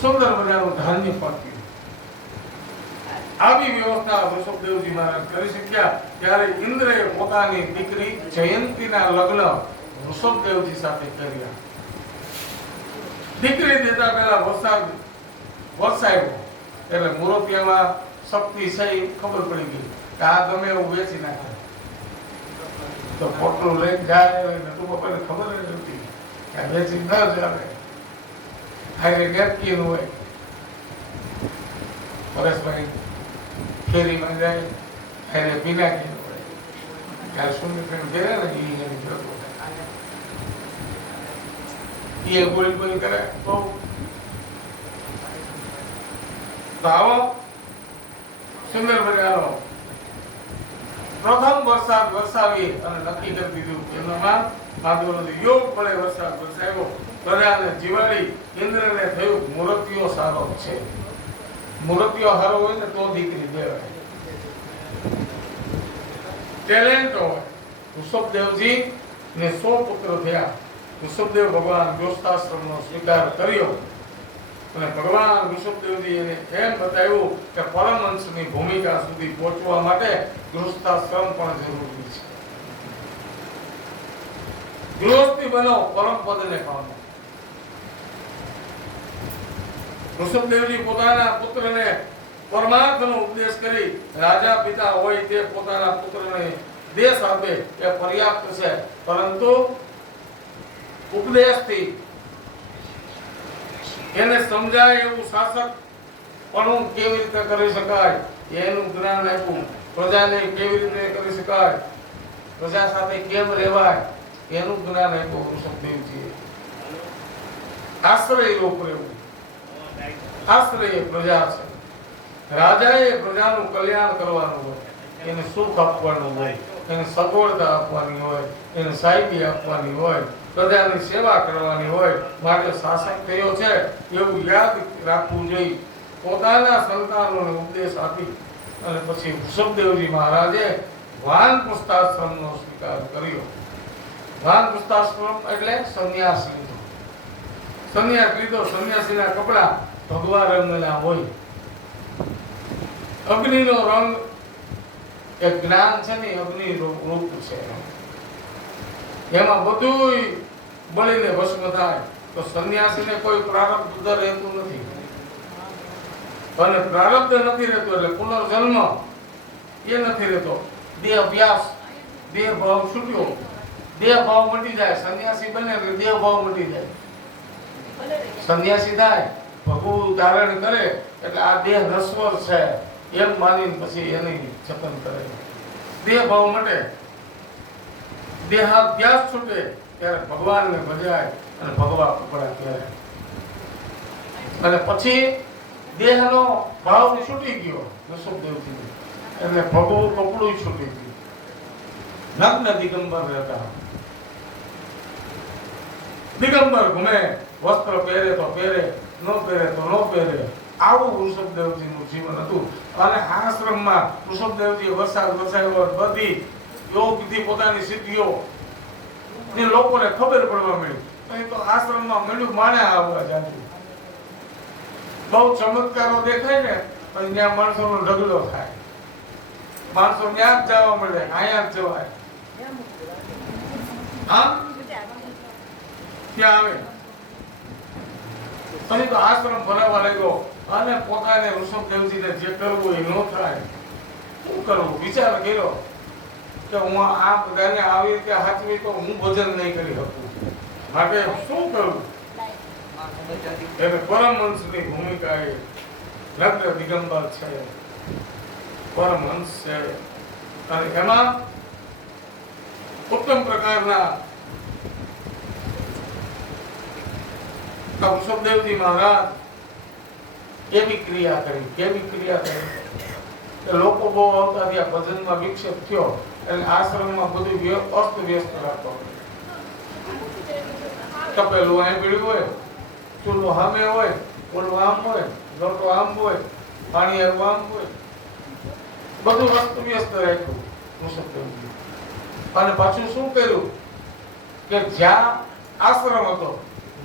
સુંદર મજાનું ધાન્ય પાક્યું. આવી વ્યવસ્થા વૃષભદેવજી મહારાજ કરી શક્યા. ત્યારે ઇન્દ્રએ પોતાની દીકરી જયંતીના લગ્ન વૃષભદેવજી સાથે કર્યા. દીકરી દેતા પહેલા વરસાદ વરસાયો એટલે મૂર્તિમાં શક્તિ છે ખબર પડી ગઈ કે આ ગમે એવું વેચી નાખે તો પોટલું લઈને જાય. નટુ બાપાને ખબર જ નથી કે વેચી ન જાવે. હારે નેપકીન હોય. પરેશભાઈ ફેરીમાં જાય હારે પિનાકીન હોય. ત્યારે સુનિફેન ફેરે ને એની જતો એ ગોળી ગોળી કરે બહુ. તો આવો સુંદર મજાનો પ્રથમ વરસાદ વરસાવી અને નક્કી કરી દીધું કે એમાં વાંધો નથી. યોગ પડે વરસાદ વરસાવ્યો. પ્રજાને જીવાડી. ઇન્દ્રને થયું મૂર્તિઓ સારો છે. મૂર્તિઓ સારો હોય ને તો દીકરી દેવાય. ટેલેન્ટ હોય. વૃષભદેવજી ને 100 પુત્ર થયા. વૃષભદેવ ભગવાન ગૃહસ્થાશ્રમનો સ્વીકાર કર્યો અને ભગવાન વૃષભદેવજી એને એમ બતાવ્યું કે પરમહંસની ભૂમિકા સુધી પહોંચવા માટે ગૃહસ્થાશ્રમ પણ જરૂરી છે. ગૃહસ્થી બનો પરમ પદને પામો. વૃષભદેવજી પોતાના પુત્રને પરમાર્થનો ઉપદેશ કરી રાજા પિતા હોય તે પોતાના પુત્રને દેશ આપે એ પર્યાપ્ત છે, પરંતુ ઉપદેશથી એને સમજાય એવું શાસક પણ કેવી રીતે કરી શકાય એનું જ્ઞાન આપ્યું. પ્રજાને કેવી રીતે કરી શકાય, પ્રજા સાથે કેમ રહેવાય એનું જ્ઞાન આપ્યું વૃષભદેવજીએ. આશ્રય રૂપ રહેવું. આશ્રય પ્રજા છે. રાજાએ પ્રજાનું કલ્યાણ કરવાનું હોય, એને સુખ આપવાનું હોય, એને સગવડતા આપવાની હોય, એને સાહેબી આપવાની હોય, પ્રજાની સેવા કરવાની હોય. માટે શાસક થયો છે એવું યાદ રાખવું જોઈએ. પોતાના સંતાનોને ઉપદેશ આપી અને પછી વૃષભદેવજી મહારાજે વાનપ્રસ્થાશ્રમનો સ્વીકાર કર્યો. વાનપ્રસ્થાશ્રમ એટલે સંન્યાસ લીધો. સંન્યાસ લીધો. સંન્યાસીના કપડા ભગવા રંગના હોય. અગ્નિનો રંગ એ જ્ઞાન છે ને, અગ્નિ રૂપ છે. એમાં બધું બળીને ભસ્મ થાય. તો સંન્યાસીને કોઈ પ્રારબ્ધ રહેતું નથી, અને પ્રારબ્ધ નથી રહેતું એટલે પુનર્જન્મ એ નથી રહેતો. દેહ અભ્યાસ, દેહ ભાવ છૂટ્યો, દેહ ભાવ મટી જાય. સંન્યાસી બને એટલે દેહ ભાવ મટી જાય. સંન્યાસી થાય, ભગુ ધારણ કરે એટલે આ દેહ નશ્વર છે એમ માનીને પછી એની જતન કરે. દેહ ભાવ મટે, દેહાભ્યાસ છૂટે ત્યારે ભગવાનને ભજાય અને ભગવા કપડા પહેરે. અને પછી દેહનો ભાવ છૂટી ગયો વૃષભદેવજી એટલે ભગવું કપડું છૂટી ગયું. નગ્ન દિગંબર રહેતા. દિગંબર ઘૂમે, વસ્ત્ર પહેરે તો પહેરે, ન પહેરે તો ન પહેરે. આવું વૃષભદેવજીનું જીવન હતું. અને આશ્રમમાં વૃષભદેવજી વરસાદ વરસાવ્યો, બધી યોગથી પોતાની સિદ્ધિઓ ને લોકોને ખબર પડવા મળી. અહીં તો આશ્રમમાં મળ્યું માણે આવવા જાતું. બહુ ચમત્કારો દેખાય ને પછી ત્યાં માણસોનો ઢગલો થાય. માણસો ત્યાં જ જવા મળે, અહીંયા જ જવાય. હા ત્યાં આવે પછી તો આશ્રમ ભરાવા લાગ્યો. અને પોતાને વૃષભદેવજીને જે કરવું એ ન થાય. શું કરવું વિચાર કર્યો કે હું આ બધાને આવી રીતે હાચવી તો હું ભજન નહીં કરી શકું, માટે શું કરવું? એટલે પરમહંસની ભૂમિકા એ નગ્ન દિગંબર છે, પરમહંસ છે. અને એમાં ઉત્તમ પ્રકારના વૃષભદેવજી મહારાજ કેવી ક્રિયા કરી કે લોકો બહુ આવતા થયા, ભજનમાં વિક્ષેપ થયો એટલે આશ્રમમાં બધું અસ્ત વ્યસ્ત રાખતો. તપેલું અહીં પીડ્યું હોય, ચૂલો સામે હોય, ઓલું આમ હોય, લોટો આમ હોય, પાણી આમ હોય, બધું અસ્ત વ્યસ્ત રાખ્યું વૃષભદેવજી. અને પાછું શું કર્યું કે જ્યાં આશ્રમ હતો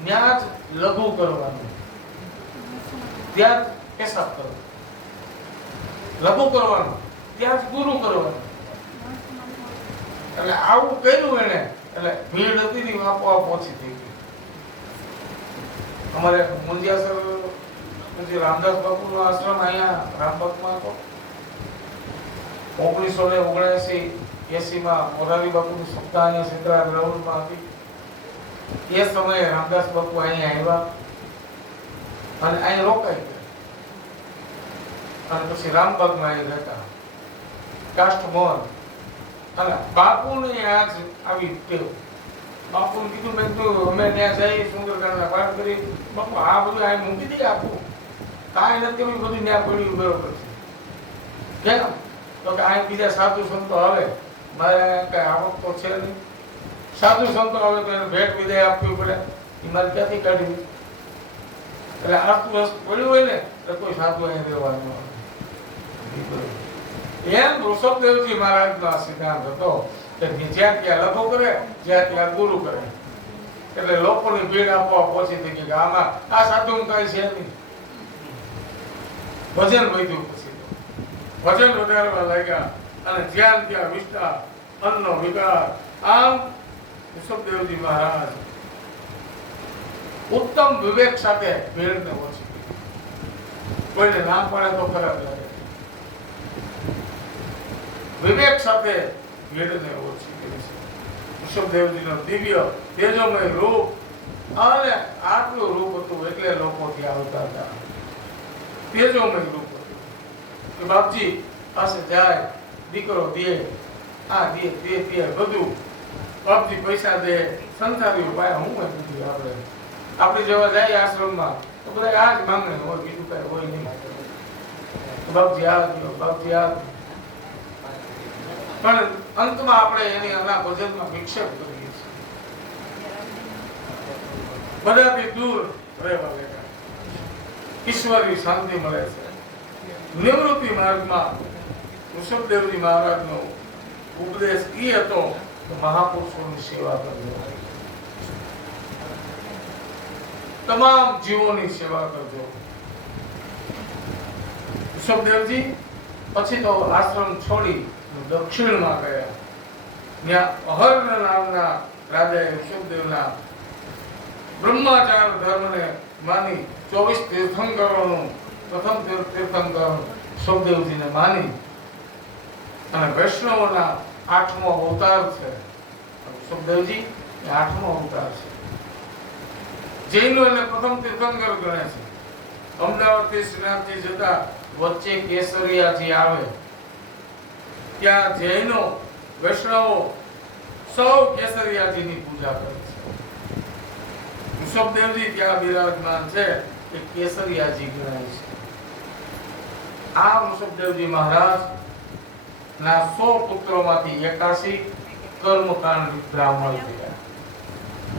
ત્યાં જ લઘુ કરવાનું. ત્યાં જ પેશાબ કરવો, લઘુ કરવાનું ત્યાં જ ગુરુ કરવાનું. એટલે આવું કર્યું એને, એટલે ભીડ હતી ને આપોઆપ ઓછી થઈ ગઈ. અમારે મુંજિયાસર પછી રામદાસ બાપુનો આશ્રમ અહીંયા રામબાગમાં હતો. 1979-80 મોરારી બાપુની સપ્તાહ અહીંયા સિદ્ધરાજ ગ્રાઉન્ડમાં હતી. એ સમયે રામદાસ બાપુ અહીંયા આવ્યા અને અહીં રોકાઈ ગયા અને પછી રામબાગમાં અહીં રહેતા કાસ્ટ મોહન. અને બાપુને આજ આવી ટેવ. બાપુને કીધું મેં કીધું અમે ત્યાં જઈ સુંદરકાંડના પાઠ કરી. બાપુ આ બધું અહીં મૂકી દઈએ આપું કાંઈ નથી બધું ત્યાં પડ્યું બરોબર છે. કેમ તો કે અહીં બીજા સાધુ સંતો આવે, મારે કઈ આવક તો છે નહીં. સાધુ સંતો આવે તો એને ભેટ વિદાય આપવી પડે, એ મારે ક્યાંથી કાઢવી? એટલે આખું વસ્તુ પડ્યું હોય ને તો કોઈ સાધુ અહીં રહેવાનું એમ ઋષભદેવજી મહારાજનો આ સિદ્ધાંત હતો કે જ્યાં ત્યાં લઘુ કરે, જ્યાં ત્યાં ગુરુ કરે. એટલે લોકોની ભીડ આપોઆપ ઓછી થઈ ગઈ કે આમાં આ સાધુ કઈ છે નહીં. ભજન વધ્યું, પછી ભજન વધારવા લાગ્યા અને જ્યાં ત્યાં વિસ્તાર, અન્નનો વિકાર. આમ ઋષભદેવજી મહારાજ ઉત્તમ વિવેક સાથે ભીડને ઓછી કરી. કોઈને ના પડે તો ખરાબ લાગે, વિવેક સાથે ભીડને ઓછી કરી છે. ઋષભદેવજીનો દિવ્ય તેજોમય રૂપ, અને આટલું રૂપ હતું એટલે લોકો ત્યાં આવતા હતા. તેજોમય રૂપ હતું કે બાપજી પાસે જાય, દીકરો દે, આ દે તે દે, બધું બાપજી પૈસા દે, સંસારી ઉપાય હું નથી. આપણે જેવા જાય આશ્રમમાં તો બધા આ જ માંગણી હોય, બીજું કઈ હોય નહીં. બાપજી આ દો, બાપજી આ દો. પણ અંતમાં આપણે એની આના ભજનમાં વિક્ષેપ કરીએ છીએ. બધાથી દૂર રહેવા લાગ્યા. ઈશ્વરી શાંતિ મળે છે. નિવૃત્તિ માર્ગમાં ઋષભદેવજી મહારાજનો ઉપદેશ એ હતો કે મહાપુરુષોની સેવા કરજો, તમામ જીવોની સેવા કરજો. ઋષભદેવજી પછી તો આશ્રમ છોડી દક્ષિણમાં ગયા. ત્યાં અહર્ણ નામના રાજાએ ઋષભદેવના બ્રહ્માચાર ધર્મને માની 24 તીર્થંકરોનું પ્રથમ તીર્થંકર ઋષભદેવજીને માની અને વૈષ્ણવોના 8મો અવતાર છે. ઋષભદેવજી એ 8મો અવતાર છે. જૈનો એને પ્રથમ તીર્થંકર ગણે છે. અમદાવાદથી શ્રીનાથજી જતા વચ્ચે કેસરિયાજી આવે, ત્યાં જૈનો વૈષ્ણવો સૌ કેસરિયાજીની પૂજા કરે છે. ઋષભદેવજી ત્યાં બિરાજમાન છે એ કેસરિયાજી ગણાય છે. આ ઋષભદેવજી મહારાજ ના 100 પુત્રોમાંથી 81 કર્મકાંડ બ્રાહ્મણ થયા.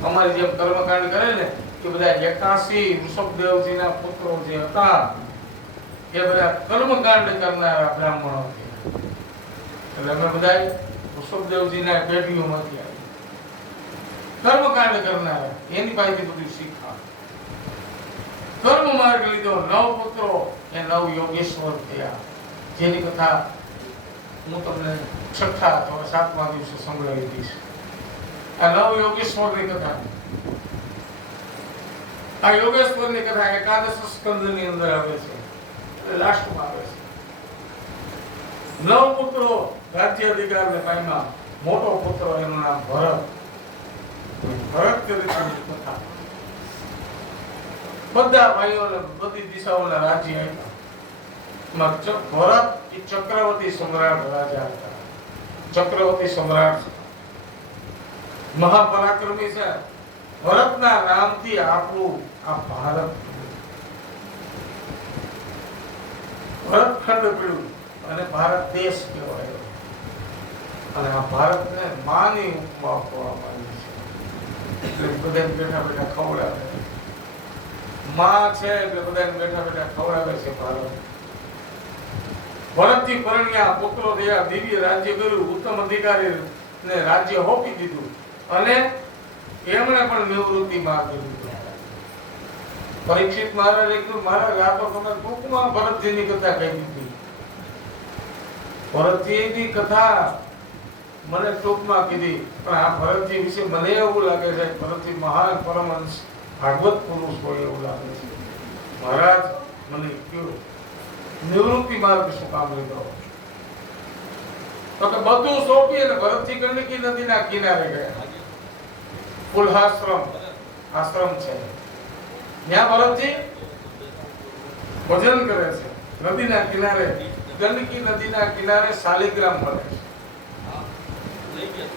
અમારે જેમ કર્મકાંડ કરે ને એ બધા 81 ઋષભદેવજીના પુત્રો જે હતા એ બધા કર્મકાંડ કરનારા બ્રાહ્મણો હતા. એટલે અમે બધા ઋષભદેવજીના પેઢીઓમાંથી આવ્યા, કર્મકાંડ કરનારા, એની પાસેથી બધું શીખવા. કર્મ માર્ગ લીધો. 9 પુત્રો એ 9 યોગેશ્વર થયા, જેની કથા હું તમને 6ઠા અથવા 7મા દિવસે સંભળાવી દઈશ. આ 9 યોગેશ્વરની કથા, આ યોગેશ્વરની કથા એકાદશ સ્કંદની અંદર આવે છે, લાસ્ટમાં આવે છે. 9 પુત્રો રાજ્ય અધિકારને પામ્યા. મોટો પુત્ર એનું નામ ભરત. ભરત ચરિત્રની કથા. બધા ભાઈઓને બધી દિશાઓના રાજ્ય આપ્યા. ભરત એ ચક્રવર્તી સમ્રાટ રાજા હતા. ચક્રવર્તી સમ્રાટ મહાપરાક્રમી છે. ભરતના નામથી આપણું આ ભારત ભરતખંડ પડ્યું અને ભારત દેશ કહેવાય. અને આ ભારતને માની ઉપમા આપવામાં આવી છે. એટલે બધાને બેઠા બેઠા ખવડાવે. માં છે એટલે બધાને બેઠા બેઠા ખવડાવે છે ભારત. ભરતજી પરણ્યા, પુત્રો થયા, દિવ્ય રાજ્ય કર્યું, ઉત્તમ અધિકારી ને રાજ્ય હોપી દીધું અને એમણે પણ નિવૃત્તિ માં કર્યું. પરીક્ષિત મહારાજે કીધું મહારાજ આ તો તમે ટૂંકમાં ભરતજીની કથા કહી દીધી. ભરતજીની કથા મને ટૂંકમાં કીધી, પણ આ ભરતજી વિશે મને એવું લાગે છે ભરતજી મહાન પરમહંસ ભાગવત પુરુષ હોય એવું લાગે છે. મહારાજ મને કયું નિવૃત્તિ માર્ગ શું કામ લીધો? તો કે બધું સોંપી અને ભરતજી ગંડકી નદીના કિનારે ગયા. કુલ્હાશ્રમ આશ્રમ છે, ત્યાં ભરતજી ભજન કરે છે. નદીના કિનારે, ગંડકી નદીના કિનારે શાલિગ્રામ મળે છે.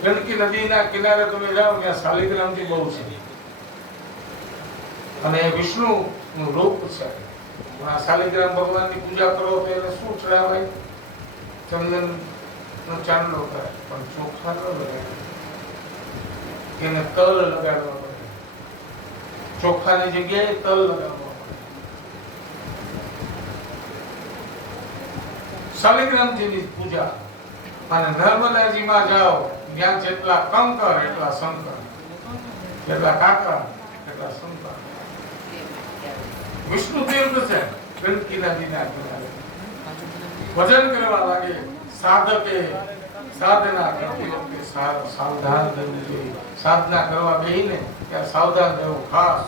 ગંડકી નદીના કિનારે તમે જાઓ ત્યાં શાલિગ્રામજી બહુ છે અને વિષ્ણુ નું રૂપ છે. આ શાલિગ્રામ ભગવાનની પૂજા કરો તો એને શું ચડાવાય? ચંદન નો ચાંદલો કરે, પણ ચોખા ન લગાડે, એને તલ લગાડવા પડે. ચોખાની જગ્યાએ તલ લગાડવા પડે. શાલિગ્રામજીની પૂજા. અને નર્મદાજીમાં જાઓ ત્યાં જેટલા કંકર એટલા શંકર, જેટલા કાકા એટલા શંકર. વિષ્ણુ તીર્થ છે ગંડકી નદીના કિનારે. ભજન કરવા લાગે. સાધકે સાધના કરતી વખતે સાવધાન રહેવું જોઈએ. સાધના કરવા બેહીને ત્યારે સાવધાન રહેવું ખાસ.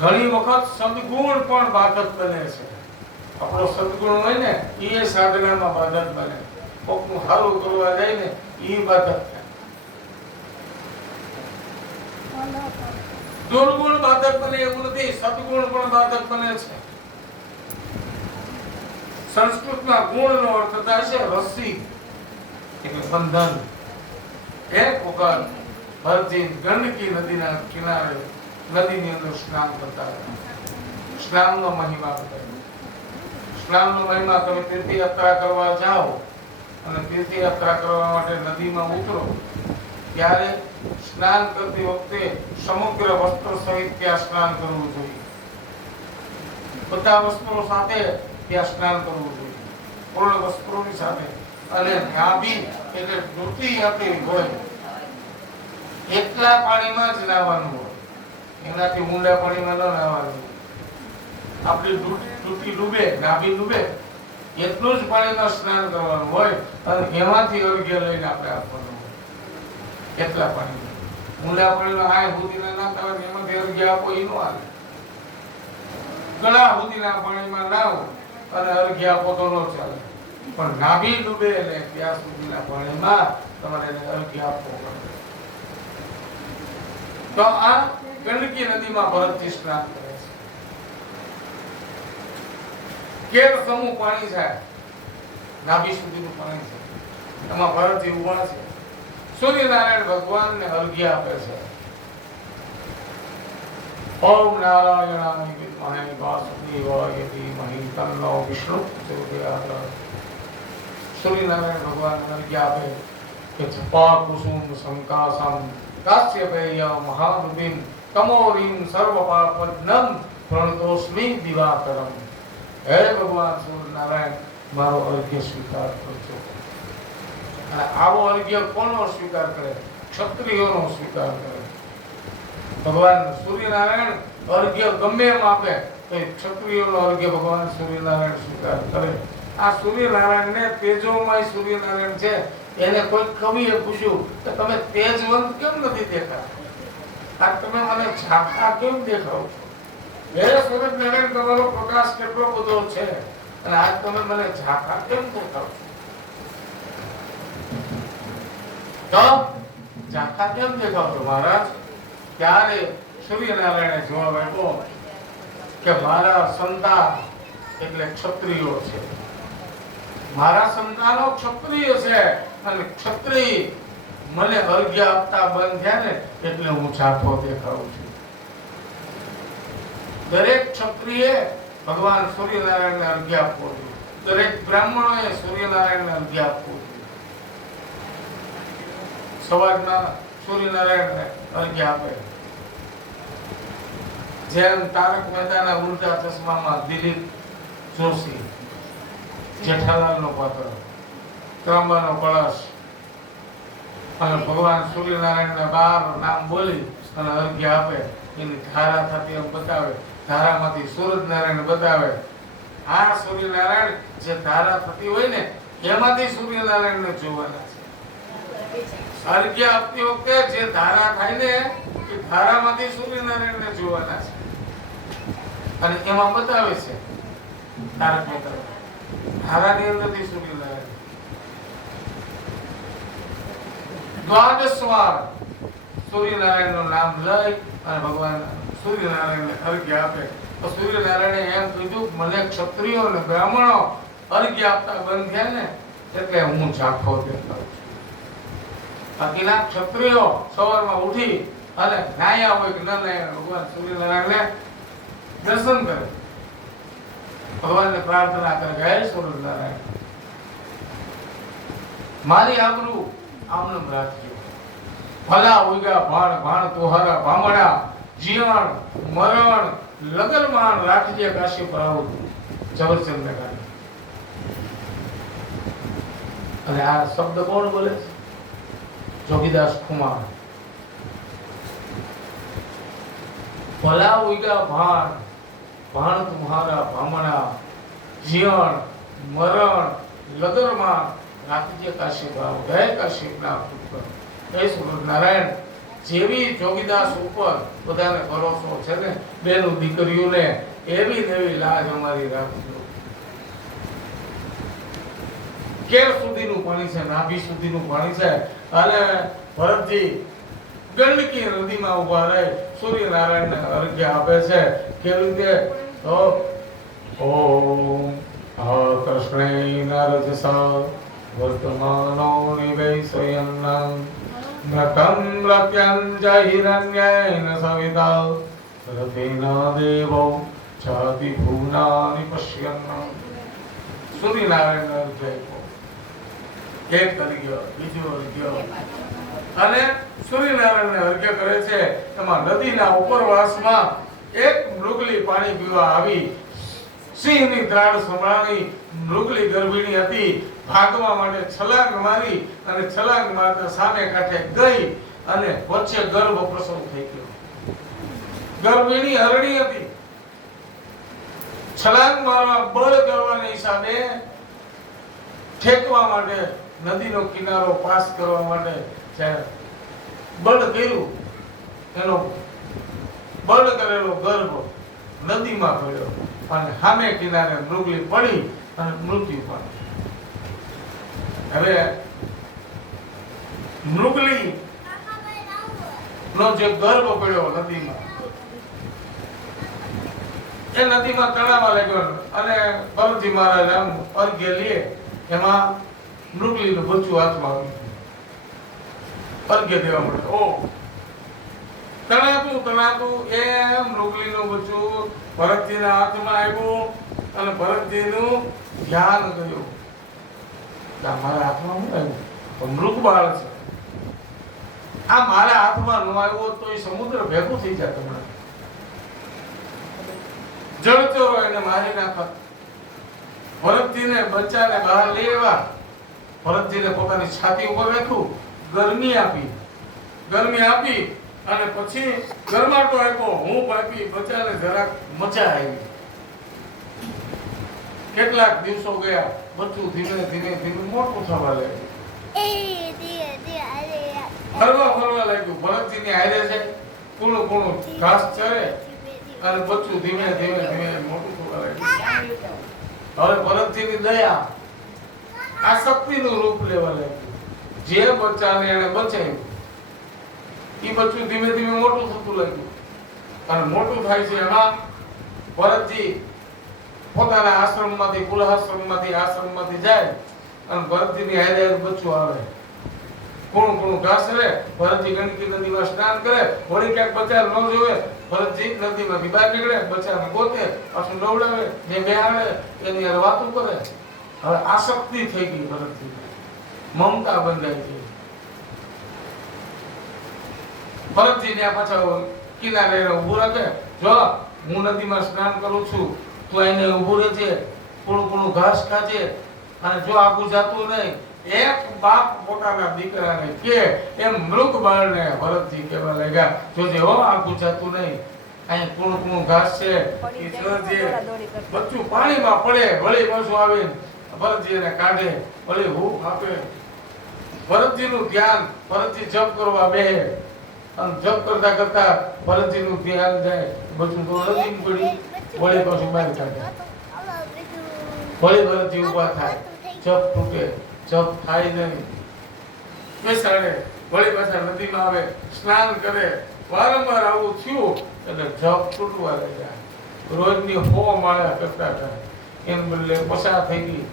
ઘણી વખત સદગુણ પણ બાધક બને છે. આપણો સદગુણ હોય ને એ સાધનામાં બાધક બને. કોકનું સારું કરવા જાય ને એ બાધક થાય. દુર્ગુણ બાધક બને એવું નથી, સદગુણ પણ બાધક બને છે. સંસ્કૃતમાં ગુણનો અર્થ થાય છે રસ્સી, એટલે બંધન. એક વખત ભરતજી ગંડકી નદીના કિનારે નદીની અંદર સ્નાન કરતા હતા. સ્નાનનો મહિમા બતાવ્યો. સ્નાનનો મહિમા, તમે તીર્થયાત્રા કરવા જાઓ અને તીર્થયાત્રા કરવા માટે નદીમાં ઉતરો ત્યારે સ્નાન કરતી વખતે સમગ્ર વસ્ત્ર સહિત ત્યાં સ્નાન કરવું જોઈએ. બધા વસ્ત્રો સાથે ત્યાં સ્નાન કરવું જોઈએ, પૂર્ણ વસ્ત્રોની સાથે. અને નાભી એટલે ડૂબતી આપણી હોય એટલા પાણીમાં જ નાહવાનું હોય, એનાથી ઊંડા પાણીમાં ન નાહવાનું. આપણી ડૂબતી ડૂબે, નાભી ડૂબે એટલું જ પાણીમાં સ્નાન કરવાનું હોય અને એમાંથી અર્ઘ્ય લઈને આપણે આપવાનું હોય. એટલા પાણીમાં, ઊંડા પાણીમાં આય સુધીના નાખતા હોય એમાંથી અર્ઘ્ય આપો એ ન હાલે. ગળા સુધીના પાણીમાં નાહો અને અર્ઘ્ય આપો તો ન ચાલે, પણ નાભી ડૂબે એટલે ત્યાં સુધીના પાણીમાં તમારે અર્ઘ્ય આપવો પડે. તો આ ગંડકી નદીમાં ભરતજી સ્નાન કરે છે. કેર સમૂહ પાણી છે, નાભી સુધીનું પાણી છે, એમાં ભરતજી ઉભા છે. સૂર્યનારાયણ ભગવાનને અર્ઘ્ય આપે છે. ઓમ નારાયણાય વિદ્મહે વાસુદેવાય ધીમહિ તન્નો વિષ્ણુઃ પ્રચોદયાત્. સૂર્યનારાયણ ભગવાન અર્ઘ્ય આપે કે જપા કુસુમ સંકાસમ કાશ્યપેય મહામૃતિમ તમોરીમ સર્વપાપજ્ઞમ પ્રણતોસ્મિ દિવાકરમ. હે ભગવાન સૂર્યનારાયણ, મારો અર્ઘ્ય સ્વીકાર કરજો. અને આવો અર્ઘ્ય કોનો સ્વીકાર કરે? ક્ષત્રિયોનો સ્વીકાર કરે. ભગવાન સૂર્યનારાયણ અર્ઘ્ય ગમે એમ આપે તો ક્ષત્રિયોનો અર્ઘ્ય ભગવાન સૂર્યનારાયણ સ્વીકાર કરે. આ સૂર્યનારાયણને તેજોમય સૂર્યનારાયણ છે. એને કોઈ કવિએ પૂછ્યું કે તમે તેજવંત કેમ નથી દેખાતા? આ તમે મને ઝાંખા કેમ દેખાવ છો? હે સૂર્યનારાયણ, તમારો પ્રકાશ કેટલો બધો છે અને આજ તમે મને ઝાંખા કેમ દેખાવ છો? તો ઝાંખા કેમ દેખાવ છો મહારાજ? ત્યારે સૂર્યનારાયણે જવાબ આપ્યો કે મારા સંતાન એટલે ક્ષત્રિયો છે. મારા સંતાનો ક્ષત્રિય છે અને ક્ષત્રિય મને અર્ઘ્ય આપતા બંધ થયા ને એટલે હું ઝાંખો દેખાઉં છું. દરેક ક્ષત્રિય ભગવાન સૂર્યનારાયણને અર્ઘ્ય આપવો જોઈએ. દરેક બ્રાહ્મણોએ સૂર્યનારાયણને અર્ઘ્ય આપવું જોઈએ. સવારમાં સૂર્યનારાયણને અર્ઘ્ય આપે. જેમ તારક મહેતાના ઉલ્ટા ચશ્મામાં દિલીપ જોશી જેઠાલાલનો પાત્ર, ત્રંબાનો કળશ અને ભગવાન સૂર્યનારાયણના 12 નામ બોલી અને અર્ઘ્ય આપે એની ધારા થતી એમ બતાવે, ધારામાંથી સૂર્યનારાયણ બતાવે. આ સૂર્યનારાયણ જે ધારા થતી હોય ને એમાંથી સૂર્યનારાયણને જોવાના છે. અર્ઘ્ય આપતી વખતે જે ધારા થાય ને એ ધારામાંથી સૂર્યનારાયણને જોવાના છે અને એમાં બતાવે છે તારક મહેતા ધારાની અંદરથી સૂર્યનારાયણ. દ્વાદશ વાર સૂર્યનારાયણનું નામ લઈ અને ભગવાન સૂર્યનારાયણને અર્ઘ્ય આપે. તો સૂર્યનારાયણે એમ કીધું મને ક્ષત્રિયો અને બ્રાહ્મણો અર્ઘ્ય આપતા બંધ થયા ને એટલે હું ઝાંખો દેખાઉં છું. બાકીના ક્ષત્રિયો સવારમાં ઉઠી અને નાયા હોય કે ન નાયા ભગવાન સૂર્યનારાયણને દર્શન કરે, ભગવાનને પ્રાર્થના કરે કે હે સૂર્યનારાયણ મારી આબરૂ આમનું રાખજો. ભલા ઉગ્યા ભાણ ભાણ તોહારા ભામણા જીવણ મરણ લગનમાન રાખજે કાશી પરાવું ઝવેરચંદ ને કારણે. અને આ શબ્દ કોણ બોલે છે? જોગીદાસ કુમાર. ભલા ઉગ્યા ભાણ ભાણ તુમ્હારા ભામણા જીવણ મરણ લગનમાન રાખજે કાશી પરાવું. હે કાશીના પુત્ર હે સૂર્યનારાયણ જેવી જોગીદાસ ઉપર બધાને ભરોસો છે ને બેનું દીકરીઓને એવી નવી લાજ અમારી રાખજો. કેર સુધીનું પાણી છે, નાભી સુધીનું પાણી છે. અને ભરતજી ગંડકી નદીમાં ઉભા રહી સૂર્યનારાયણને અર્ઘ્ય આપે છે. કેવી રીતે? તો ઓમ કૃષ્ણેય નારજસા વર્તમાનો નિવૈસયન્નં નતં પ્રત્યંજ હિરણ્યેન સવિતા રથેના દેવો છાતિ ભુવનાનિ પશ્યન્ન. સૂર્યનારાયણ અર્ઘ્ય એક કરી ગયો, બીજો અર્ઘ્ય. અને સૂર્યનારાયણને અર્ઘ્ય કરે છે. એમાં નદીના ઉપરવાસમાં એક મૃગલી પાણી પીવા આવી. સિંહની ત્રાડ સંભળાણી. મૃગલી ગર્ભિણી હતી. ભાગવા માટે છલાંગ મારી અને છલાંગ મારતા સામે કાંઠે ગઈ અને વચ્ચે ગર્ભ પ્રસવ થઈ ગયો. ગર્ભિણી હરણી હતી. છલાંગ મારવા બળ કરવાના હિસાબે ઠેકવા માટે નદીનો કિનારો પાસ કરવા માટે બળ કર્યું. એનો બળ કરેલો ગર્ભ નદીમાં પડ્યો અને સામે કિનારે મૃગલી પડી અને મૃત્યુ પામ્યું. હવે મૃગલી નો જે ગર્ભ પડ્યો નદીમાં એ નદીમાં તણાવવા લાગ્યો અને ભરતજી મહારાજ આમ અર્ઘ્ય લે એમાં મૃગલીનું બચ્ચું હાથમાં આવ્યું. અર્ઘ્ય દેવા માટે તણાતું એમ મૃગલીનું બચ્ચું ભરતજીના હાથમાં આવ્યું અને ભરતજીનું ધ્યાન કર્યું. મારા હાથમાં શું આવ્યું? મૃગ બાળ છે. આ મારા હાથમાં ન આવ્યો તો એ સમુદ્ર ભેગું થઈ જાય. હમણાં જળચોરો એને મારી નાખત. ભરતજીને બચ્ચાને બહાર લઈ આવ્યા. ભરતજીને પોતાની છાતી ઉપર રાખ્યું, ગરમી આપી અને પછી ગરમાટો આપ્યો, હૂંફ આપી. બચ્ચાને જરાક મજા આવી. કેટલાક દિવસો ગયા, બચ્ચું ધીમે ધીમે મોટું થવા લાગ્યું. ફરવા લાગ્યું. ભરતજીની હારે છે, કૂણું ઘાસ ચરે અને બચ્ચું ધીમે ધીમે મોટું થવા લાગ્યું. હવે ભરતજીની દયા આ શક્તિનું રૂપ લેવા લાગ્યું. જે બચ્ચાને એને બચાવ્યું એ બચ્ચું ધીમે ધીમે મોટું થતું લાગ્યું. અને મોટું થાય છે એમાં ભરતજી પોતાના આશ્રમમાંથી આશ્રમમાંથી જાય અને ભરતજીની હારે બચ્ચું આવે. કૂણું ઘાસ રે. ભરતજી ગંડકી નદીમાં સ્નાન કરે. વળી ક્યાંક બચ્ચા ન જોવે, ભરતજી નદીમાંથી બહાર નીકળે, બચ્ચાને ગોતે, પાછું નવડાવે, જે બેહાડે એની હારે વાતો કરે. હવે આસક્તિ થઈ ગઈ ભરતજી, મમતા બંધાઈ ગઈ. ભરતજીને પાછા કિનારે ઉભું રાખે. જો હું નદીમાં સ્નાન કરું છું, તું એને ઉભું રહે છે, કૂણું ઘાસ ખાજે અને જો આગું જાતું નહીં એક બાપ પોતાના દીકરાને કે એમ મૃગ બાળને ભરતજી કહેવા લાગ્યા, જોજે હો આ ગુજાતું નહીં, અહીં કુણું ઘાસ છે, એ સરજે બચ્ચું પાણીમાં પડે, વળી પાછું આવે ભરતજી એને કાઢે, વળી હૂફ આપે. ભરતજીનું ધ્યાન, ભરતજી જપ કરવા બેહે અને જપ કરતા કરતા ભરતજીનું ધ્યાન જાય, બચ્ચું તો નદી પડી, વળી પાછું બહાર કાઢે, વળી ભરતજી ઊભા થાય, જપ તૂટે, જપ થાય નહીં, બેસાડે, વળી પાછા નદીમાં આવે, સ્નાન કરે, વારંવાર આવું થયું એટલે જપ તૂટવા લાગ્યા. રોજની 100 માળા કરતા હતા, એમ બદલે 50 થઈ ગઈ,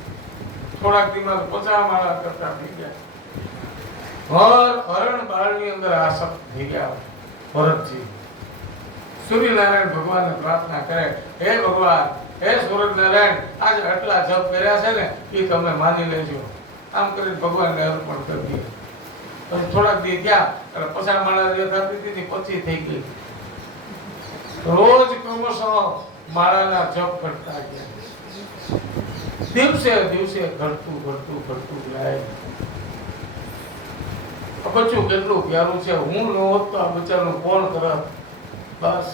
થોડાક દિવસ 50 માળા કરતા થઈ ગયા. હરણ બાળની અંદર આસક્ત થઈ ગયા ભરતજી. સૂર્યનારાયણ ભગવાનને પ્રાર્થના કરે, હે ભગવાન, હે સૂરજનારાયણ, આજે આટલા જપ કર્યા છે ને એ તમે માની લેજો. આમ કરીને ભગવાનને અર્પણ કરી દે. પછી થોડાક દી ગયા એટલે 50 માળા જે થતી હતી 25 થઈ ગઈ. રોજ ક્રમશઃ માળાના જપ કરતા ગયા. દિવસે દિવસે ઘટતું જાય. બચ્ચું કેટલું પ્યારું છે, હું ન હોત તો આ બચ્ચાનું કોણ કરત. બસ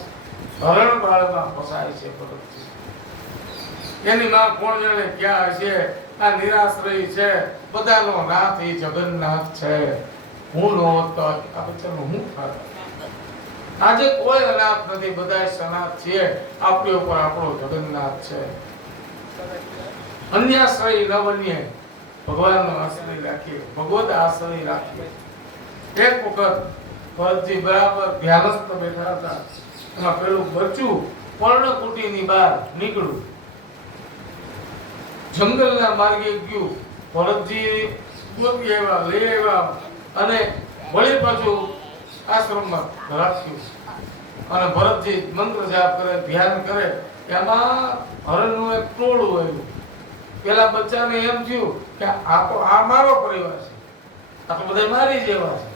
હરણ બાળમાં ફસાય છે ભરતજી. એની માં કોણ જાણે ક્યાં હશે. આ નિરાશ્રય છે, બધાનો નાથ એ જગન્નાથ છે. હું ન હોત તો આ બચ્ચાનું હું થાત. આજે કોઈ અનાથ નથી, બધા સનાથ છે. આપણી ઉપર આપણો જગન્નાથ છે. અન્યાશ્રય ન બનીએ, ભગવાનનો આશ્રય રાખીએ, ભગવત આશ્રય રાખીએ. એક વખત ભરતજી બરાબર ધ્યાનસ્થ બેઠા હતા, એમાં પેલું બચ્ચું પર્ણકુટીની બહાર નીકળ્યું, જંગલના માર્ગે ગયું. ભરતજી ગોતી આવ્યા, લઈ આવ્યા અને વળી પાછું આશ્રમમાં રાખ્યું. અને ભરતજી મંત્ર જાપ કરે, ધ્યાન કરે. એમાં હરણનું એક ટોળું આવ્યું. પેલા બચ્ચાને એમ થયું કે આ મારો પરિવાર છે, આ તો બધા મારી જેવા છે.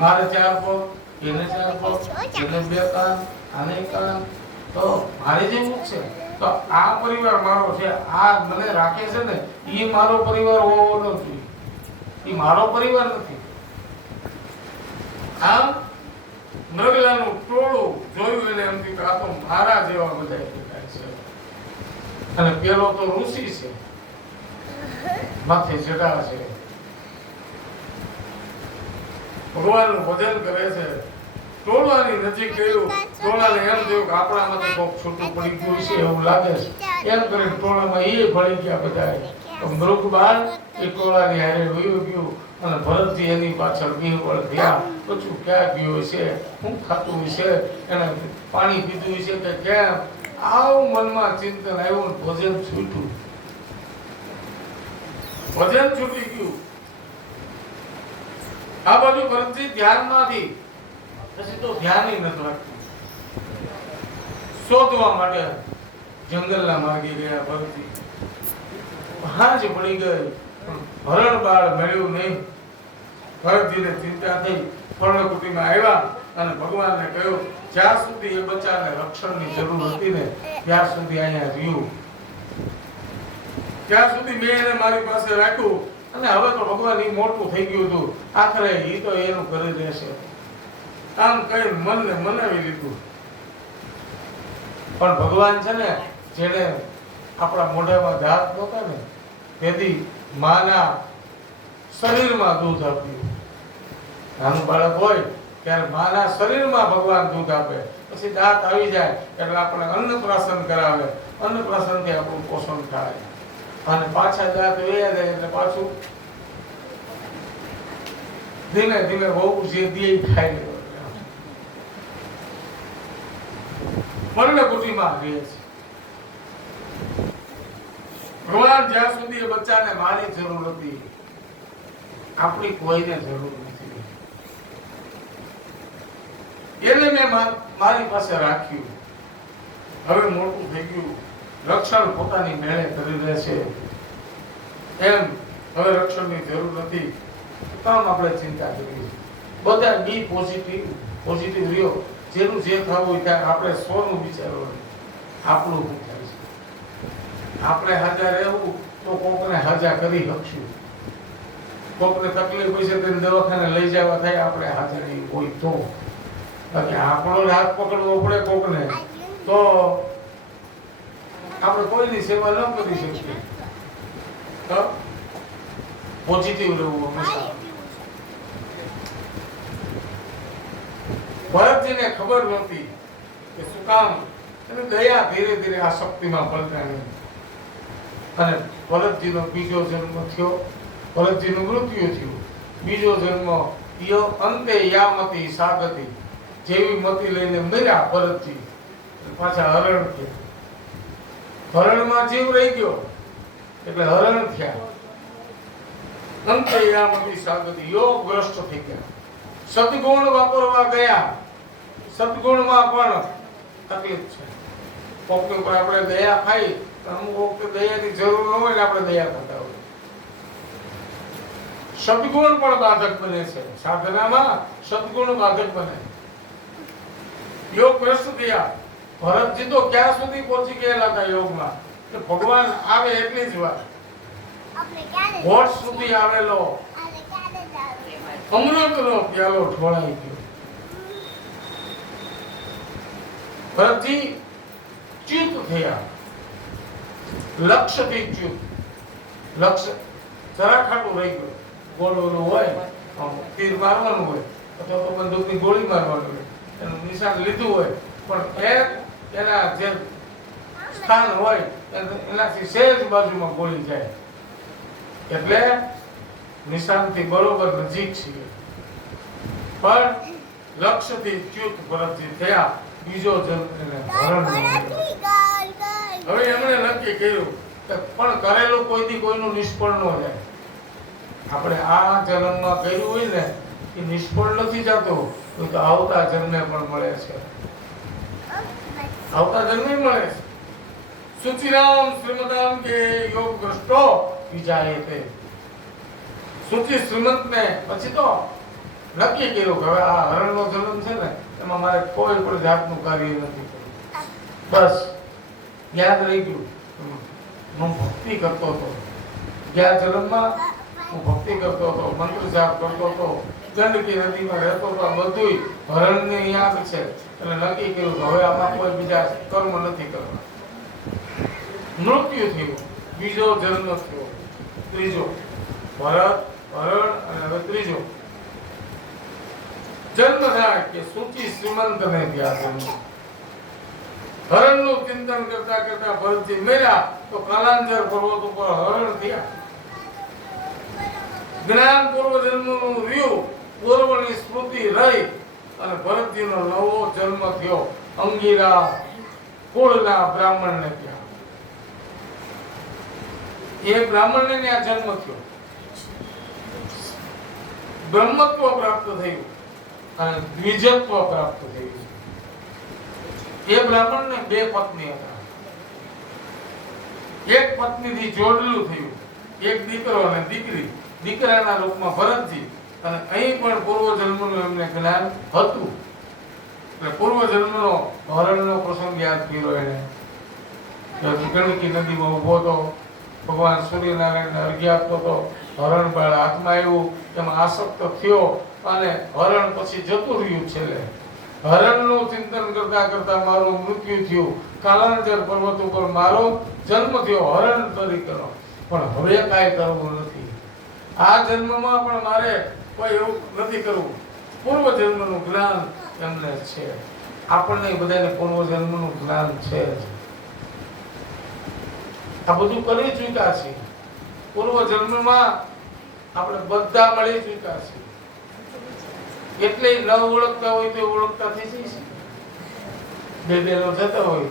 મારે 4 પગ, એને 4 પગ, એને 2 કાન, આને કાન, તો મારે જેવું છે. તો આ પરિવાર મારો છે, આ મને રાખે છે ને, એ મારો પરિવાર હોવો નથી, એ મારો પરિવાર નથી. આમ મૃગલાનું ટોળું જોયું એને એમ થયું કે આ તો મારા જેવા બધા દેખાય છે. અને પેલો તો ઋષિ છે, માથે જટા છે, ભગવાનનું ભજન કરે છે. ટોળાની નજીક ગયું, ટોળાને એમ થયું કે આપણામાંથી કોક છૂટું પડી ગયું છે એવું લાગે છે. એમ કરીને ટોળામાં એ ભળી ગયા બધા. તો મૃગ બાળ એ ટોળાની હારે વયું ગયું અને ભરતજી એની પાછળ ગીરવળ ગયા. પછી ક્યાં ગયું છે, શું ખાતું છે, એને પાણી પીધું છે કે કેમ, આવું મનમાં ચિંતન આવ્યું. ભજન છૂટ્યું, ભજન છૂટી ગયું. આ બાજુ ભરતજી ધ્યાનમાંથી પછી તો ધ્યાન નથી રાખતું. શોધવા માટે જંગલના માર્ગે ગયા ભરતજી. હાજ પડી ગઈ, હરણ બાળ મળ્યું નહીં. ભરતજીને ચિંતા થઈ. પર્ણકુટીમાં આવ્યા અને ભગવાનને કહ્યું, જ્યાં સુધી એ બચ્ચાને રક્ષણની જરૂર હતી ને ત્યાં સુધી અહીંયા રહ્યું, ત્યાં સુધી મેં એને મારી પાસે રાખ્યું. અને હવે તો ભગવાન ઈ મોટું થઈ ગયું હતું, આખરે ઈ તો એનું કરી દેશે. આમ કઈ મનને મનાવી લીધું. પણ ભગવાન છે ને, જેને આપણા મોઢામાં દાંત નહોતા ને તેથી માના શરીરમાં દૂધ આપ્યું. નાનું બાળક હોય ત્યારે માના શરીરમાં ભગવાન દૂધ આપે. પછી દાંત આવી જાય એટલે આપણે અન્નપ્રાશન કરાવે. અન્નપ્રાશનથી આપણું પોષણ થાય. અને પાછા દાંત વયા જાય એટલે પાછું ધીમે ધીમે બહુ જે દે ખાઈ લે. પર્ણકુટીમાં રહે છે ભગવાન. જ્યાં સુધી એ બચ્ચાને મારી જરૂર હતી, આપણી કોઈને જરૂર નથી. એને મેં મારી પાસે રાખ્યું. હવે મોટું થઈ ગયું, રક્ષણ પોતાની મેળે કરી રહે છે. એમ હવે રક્ષણની જરૂર નથી. કામ આપણે ચિંતા કરીએ. બધા બી પોઝિટિવ રહ્યો. જેનું જે થવું હોય ત્યાં આપણે સોનું વિચારવાનું. આપણું શું થાય છે, આપણે હાજર રહેવું તો કોકને હાજર કરી શકશું. કોકને તકલીફ હોય છે તેને દવાખાને લઈ જવા થાય આપણે હાજરી હોય તો, બાકી આપણો હાથ પકડવો પડે કોકને તો આપણે કોઈની સેવા ન કરી શકીએ. તો પોઝિટિવ રહેવું હંમેશા. ભરતજીને ખબર નહોતી કે શું કામ અને દયા ધીરે ધીરે આ શક્તિમાં પલટાણી અને ભરતજીનો બીજો જન્મ થયો, ભરતજીનું મૃત્યુ થયું. બીજો જન્મ યો અંતે યામતી સાગતી, જેવી મતી લઈને મર્યા ભરતજી, પાછા હરણ થયા. હરણમાં જીવ રહી ગયો એટલે હરણ થયા. અંતે યામતી સાગતી, યોગ ભ્રષ્ટ થઈ ગયા. સદગુણ વાપરવા ગયા, સદગુણમાં પણ તકલીફ છે. કોકની પર આપણે દયા ખાઈ, અમુક વખતે દયાની જરૂર ન હોય ને આપણે દયા કરતા હોય. સદગુણ પણ બાધક બને છે સાધનામાં, સદગુણ બાધક બને. યોગ ભ્રષ્ટ થયા. ભરતજી તો ક્યાં સુધી પહોંચી ગયેલા હતા યોગમાં કે ભગવાન આવે એટલી જ વાર, હોઠ સુધી આવેલો અમૃતનો પ્યાલો ઢોળાઈ ગયો. ભરતજી ચ્યુત થયા, લક્ષ્યથી ચ્યુત. લક્ષ્ય જરા ખાટું રહી ગયું. ગોળોલું હોય, તીર મારવાનું હોય અથવા તો બંદૂકની ગોળી મારવાની હોય, એનું નિશાન લીધું હોય, પણ એના જે સ્થાન હોય એનાથી સહેજ બાજુમાં ગોળી જાય એટલે નિશાનથી બરોબર નજીક છીએ, પણ લક્ષ્યથી ચ્યુત ભરતજી થયા. બીજો જન્મ એને હરણ. હવે એમણે નક્કી કર્યું કે પણ કરેલું કોઈથી કોઈનું નિષ્ફળ ન જાય. આપણે આ જન્મમાં કર્યું હોય ને એ નિષ્ફળ નથી જતું, તો આવતા જન્મે પણ મળે છે, આવતા જન્મે મળે છે. સુચિરામ શ્રીમદામ કે યોગ દ્રષ્ટો વિજાયતે. સુચિ શ્રીમંત ને પછી તો નક્કી કર્યું કે હવે આ હરણનો જન્મ છે ને એમાં મારે કોઈ પણ જાતનું કાર્ય નથી કરવું. બસ યાદ રહી ગયું, હું ભક્તિ કરતો હતો. ગયા જન્મમાં હું ભક્તિ કરતો હતો, મંત્ર જાપ કરતો હતો, ગંડકી નદીમાં રહેતો હતો. આ બધું હરણને યાદ છે એટલે નક્કી કર્યું કે હવે આમાં કોઈ બીજા કર્મ નથી કરવા. મૃત્યુ થયું, બીજો જન્મ થયો, ત્રીજો. ભરત, હરણ અને હવે ત્રીજો જન્મ થાય કે સૂચિ શ્રીમંત ને ત્યાં જન્મ. હરણનું ચિંતન કરતા કરતા ભરતજી મર્યા તો કાલાંજર પર્વત ઉપર હરણ થયા. જ્ઞાન પૂર્વ જન્મનું રહ્યું, પૂર્વની સ્મૃતિ રહી અને ભરતજીનો નવો જન્મ થયો અંગીરા કુળના બ્રાહ્મણને ત્યાં. એ બ્રાહ્મણને ત્યાં જન્મ થયો, બ્રહ્મત્વ પ્રાપ્ત થયું અને દ્વિજત્વ પ્રાપ્ત થયું. એ બ્રાહ્મણને બે પત્ની હતા. એક પત્નીથી જોડલું થયું, એક દીકરો અને દીકરી. દીકરાના રૂપમાં ભરતજી અને અહીં પણ પૂર્વ જન્મનું એમને જ્ઞાન હતું એટલે પૂર્વ જન્મનો હરણનો પ્રસંગ યાદ કર્યો એને. ગંડકી નદીમાં ઉભો હતો, ભગવાન સૂર્યનારાયણને અર્ઘ્ય આપતો હતો. હરણ બાળ હાથમાં આવ્યું, એમાં આસક્ત થયો અને હરણ પછી જતું રહ્યું. છેલ્લે હરણનું ચિંતન કરતા કરતા મારું મૃત્યુ થયું. કાલાંજર પર્વત ઉપર મારો જન્મ થયો હરણ તરીકેનો, પણ હવે કાંઈ કરવું નથી. આ જન્મમાં પણ મારે કોઈ એવું નથી કરવું. પૂર્વ જન્મનું જ્ઞાન એમને છે. આપણને બધાને પૂર્વ જન્મનું જ્ઞાન છે. આ બધું કરી ચૂક્યા છે. પૂર્વ જન્મમાં આપણે બધા મળી ચૂક્યા છે. એટલે ન ઓળખતા હોય તો ઓળખતા થઈ જઈશ. બે બેનો જતા હોય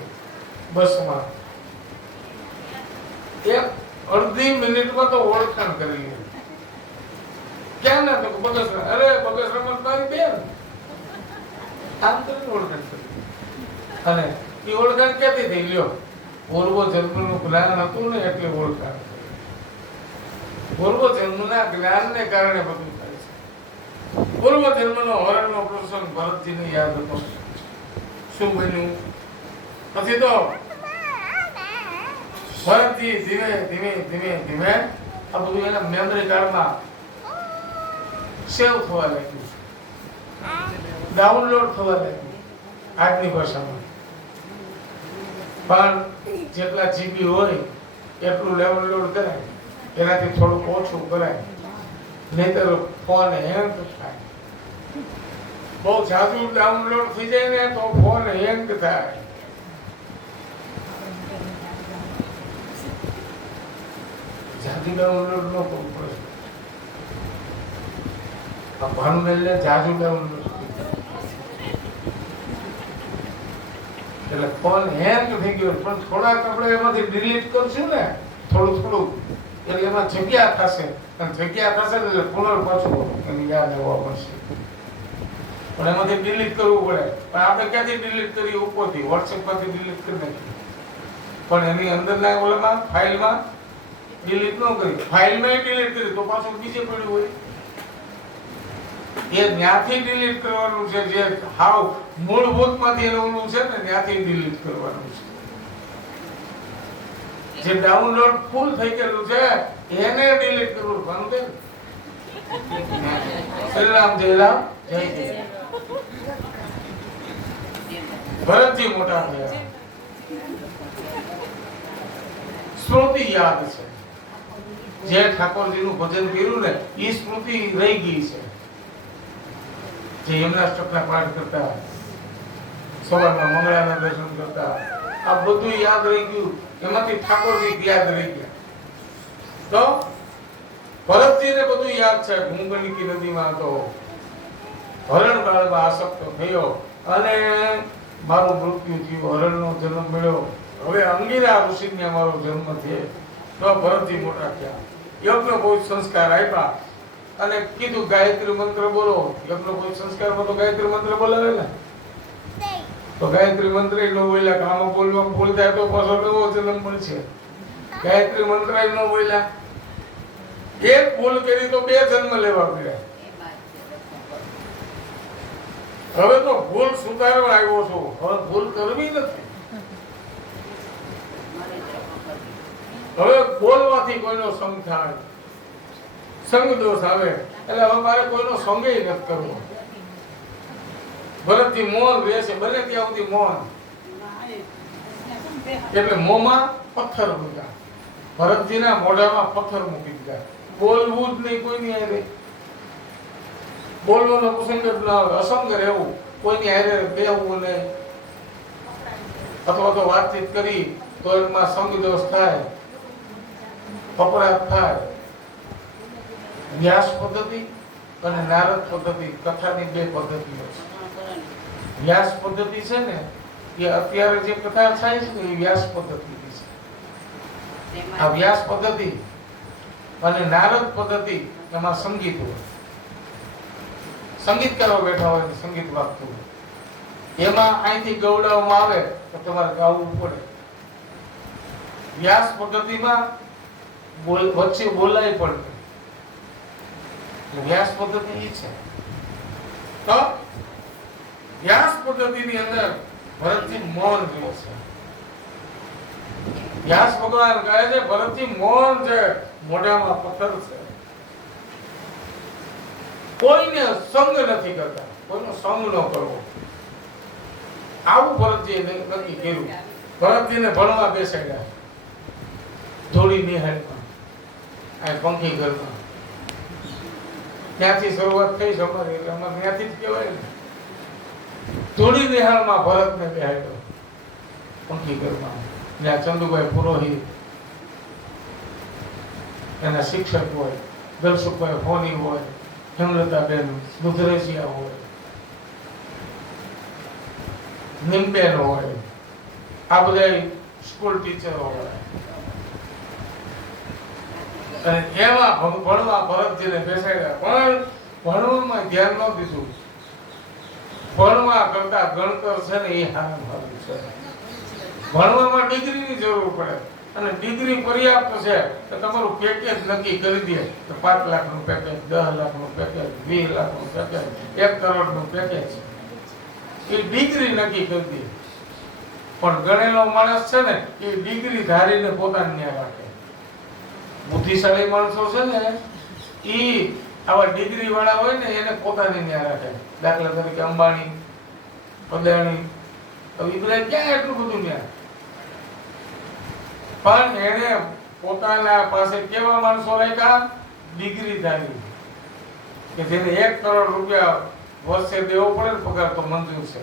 બસમાં, એક અડધી મિનિટમાં તો ઓળખાણ કરી લે. ક્યાં ના તો બગસરા, અરે બગસરામાં તારી બેન, આમ કરીને ઓળખાણ કરી. અને એ ઓળખાણ ક્યાંથી થઈ? લ્યો, પૂર્વ જન્મનું જ્ઞાન હતું ને એટલે ઓળખાણ. પૂર્વ જન્મના જ્ઞાનને કારણે બધું થાય છે. પૂર્વ જન્મનો હરણનો પ્રસંગ ભરતજીને યાદ હતો. શું બન્યું? પછી તો ભરતજી ધીમે ધીમે ધીમે ધીમે આ બધું એના મેમરી કાર્ડમાં સેવ થવા લાગ્યું છે, ડાઉનલોડ થવા લાગ્યું આજની ભાષામાં. પણ જેટલા જીબી હોય એટલું ડાઉનલોડ કરાય, એનાથી થોડું ઓછું કરાય, નહીતર ફોન હેંગ થાય. બહુ જાજુ ડાઉનલોડ થઈ જાય ને તો ફોન હેંગ થાય. જાજુ ડાઉનલોડ ન કરવું પડે. આ ભાનુબેનને જાજુ ડાઉનલોડ એટલે ફોન હેંગ થઈ ગયો, પણ થોડાક આપણે એમાંથી ડિલીટ કરશું ને થોડું થોડું, એટલે એમાં જગ્યા થશે, અને જગ્યા થશે એટલે પુનર પાછું એની યાદ આવવા મળશે. પણ એમાંથી ડિલીટ કરવું પડે. પણ આપણે ક્યાંથી ડિલીટ કરીએ? ઉપરથી WhatsApp માંથી ડિલીટ કરી નાખીએ. પણ એની અંદરના ઓલામાં ફાઇલમાં ડિલીટ ન કરી, ફાઇલમાં ડિલીટ કરી તો પાછું બીજે પડ્યું હોય. એ ત્યાંથી ડિલીટ કરવાનું છે, જે હાવ મૂળભૂતમાંથી એનું છે ને ત્યાંથી ડિલીટ કરવાનું છે. જે ડાઉનલોડ ફૂલ થઈ ગયેલું છે એને ડિલીટ કરવું. ભાનુબેન શ્રી રામ જય રામ જય જય. ભરતજી મોટા થયા, સ્મૃતિ યાદ છે. જે ઠાકોરજીનું ભજન કર્યું ને એ સ્મૃતિ રહી ગઈ છે. જે એમના સ્ટકના પાઠ કરતા, સવારમાં મંગળાના દર્શન કરતા, આ બધું યાદ રહી ગયું. એમાંથી ઠાકોરજી યાદ રહી ગયા. તો ભરતજીને બધું યાદ છે. ભૂંગનિકી નદીમાં તો હરણ બાળમાં આસક્ત થયો અને મારું મૃત્યુ થયું, હરણનો જન્મ મળ્યો. હવે અંગીરા ઋષિને મારો જન્મ થયો. તો ભરતજી મોટા થયા, યજ્ઞ બહુ સંસ્કાર આપ્યા અને કીધું ગાયત્રી મંત્ર બોલો. યજ્ઞ બહુ સંસ્કારમાં તો ગાયત્રી મંત્ર બોલાવે ને, તો ગાયત્રી મંત્ર નો બોલ્યા કે આમાં બોલવા ભૂલ થાય તો પાછો નવો જન્મ મળશે. ગાયત્રી મંત્ર નો બોલ્યા, એક ભૂલ કરી તો 2 જન્મ લેવા પડ્યા. હવે તો ભૂલ સુધારવા આવ્યો છું, હવે ભૂલ કરવી નથી. હવે બોલવાથી કોઈનો સંગ થાય, સંગ દોષ આવે, એટલે હવે મારે કોઈનો સંગે નથી કરવો. ભરતજી મૌન રહેશે, બને ત્યાં સુધી મૌન. એટલે મોંમાં પથ્થર મૂક્યા, ભરતજીના મોઢામાં પથ્થર મૂકી દીધા. બોલવું જ નહીં કોઈની હારે, બોલવાનો પ્રસંગ જ ના આવે. અસંગ રહેવું, કોઈની હારે બેહવું નહીં, અથવા તો વાતચીત કરી તો એમાં સંગ દોષ થાય, અપરાધ થાય. વ્યાસ પદ્ધતિ અને નારદ પદ્ધતિ, કથાની 2 પદ્ધતિઓ છે. વ્યાસ પદ્ધતિ છે ને એ અત્યારે જે કથા થાય છે ને એ વ્યાસ પદ્ધતિ છે. આ વ્યાસ પદ્ધતિ અને નારદ પદ્ધતિ, એમાં સંગીત હોય, સંગીતકારો બેઠા હોય, સંગીત વાગતું હોય. એમાં અહીંથી ગવડાવવામાં આવે તો તમારે ગાવું પડે. વ્યાસ પદ્ધતિમાં વચ્ચે બોલાય પડે. વ્યાસ પદ્ધતિ એ છે. તો વ્યાસ પદ્ધતિની અંદર ભરતજી મૌન રહ્યો છે. વ્યાસ ભગવાન કહે છે ભરતજી મૌન છે, મોઢામાં પથ્થર છે. કોઈને સંગ નથી કરતા, કોઈનો સંગ ન કરવો. આવું ભરતજીએ નક્કી કર્યું. ભરતજીને ભણવા બેસાડ્યા ધોળી નિહાળમાં, આ પંખી ઘરમાં. ત્યાંથી શરૂઆત થઈ છે અમારી, એટલે અમારે ત્યાંથી જ કહેવાય ને. ધોળી નિહાળમાં ભરતને બેહાડ્યો પંખી ઘરમાં. ત્યાં ચંદુભાઈ પુરોહિત એના શિક્ષક હોય, દર્શકભાઈ ફોની હોય, હેમલતાબેન દુધરેજિયા હોય, નિમબેન હોય, આ બધા સ્કૂલ ટીચરો હોય. અને એમાં ભણવા ભરતજીને બેસાડ્યા. પણ ભણવામાં ધ્યાન ન દીધું. ભણવા કરતા ગણતર છે ને એ સારું છે. ભણવામાં ડિગ્રીની જરૂર પડે, અને ડિગ્રી પર્યાપ્ત છે તો તમારું પેકેજ નક્કી કરી દે કે 5 લાખનું પેકેજ, 10 લાખનું પેકેજ, 20 લાખનું પેકેજ, 1 કરોડનું પેકેજ. એ ડિગ્રી નક્કી કરી દે. પણ ગણેલો માણસ છે ને એ ડિગ્રી ધારીને પોતાને ન્યાય રાખે. બુદ્ધિશાળી માણસો છે ને એ આવા ડિગ્રી વાળા હોય ને એને પોતાની ન્યા રાખે. દાખલા તરીકે અંબાણી, અદાણી, હવે એ બધા ક્યાં એટલું બધું ન્યા? પણ એને પોતાના પાસે કેવા માણસો રાખ્યા? ડિગ્રીધારી, કે જેને 1 કરોડ રૂપિયા વર્ષે દેવો પડે ને પગાર તો મંજૂર છે,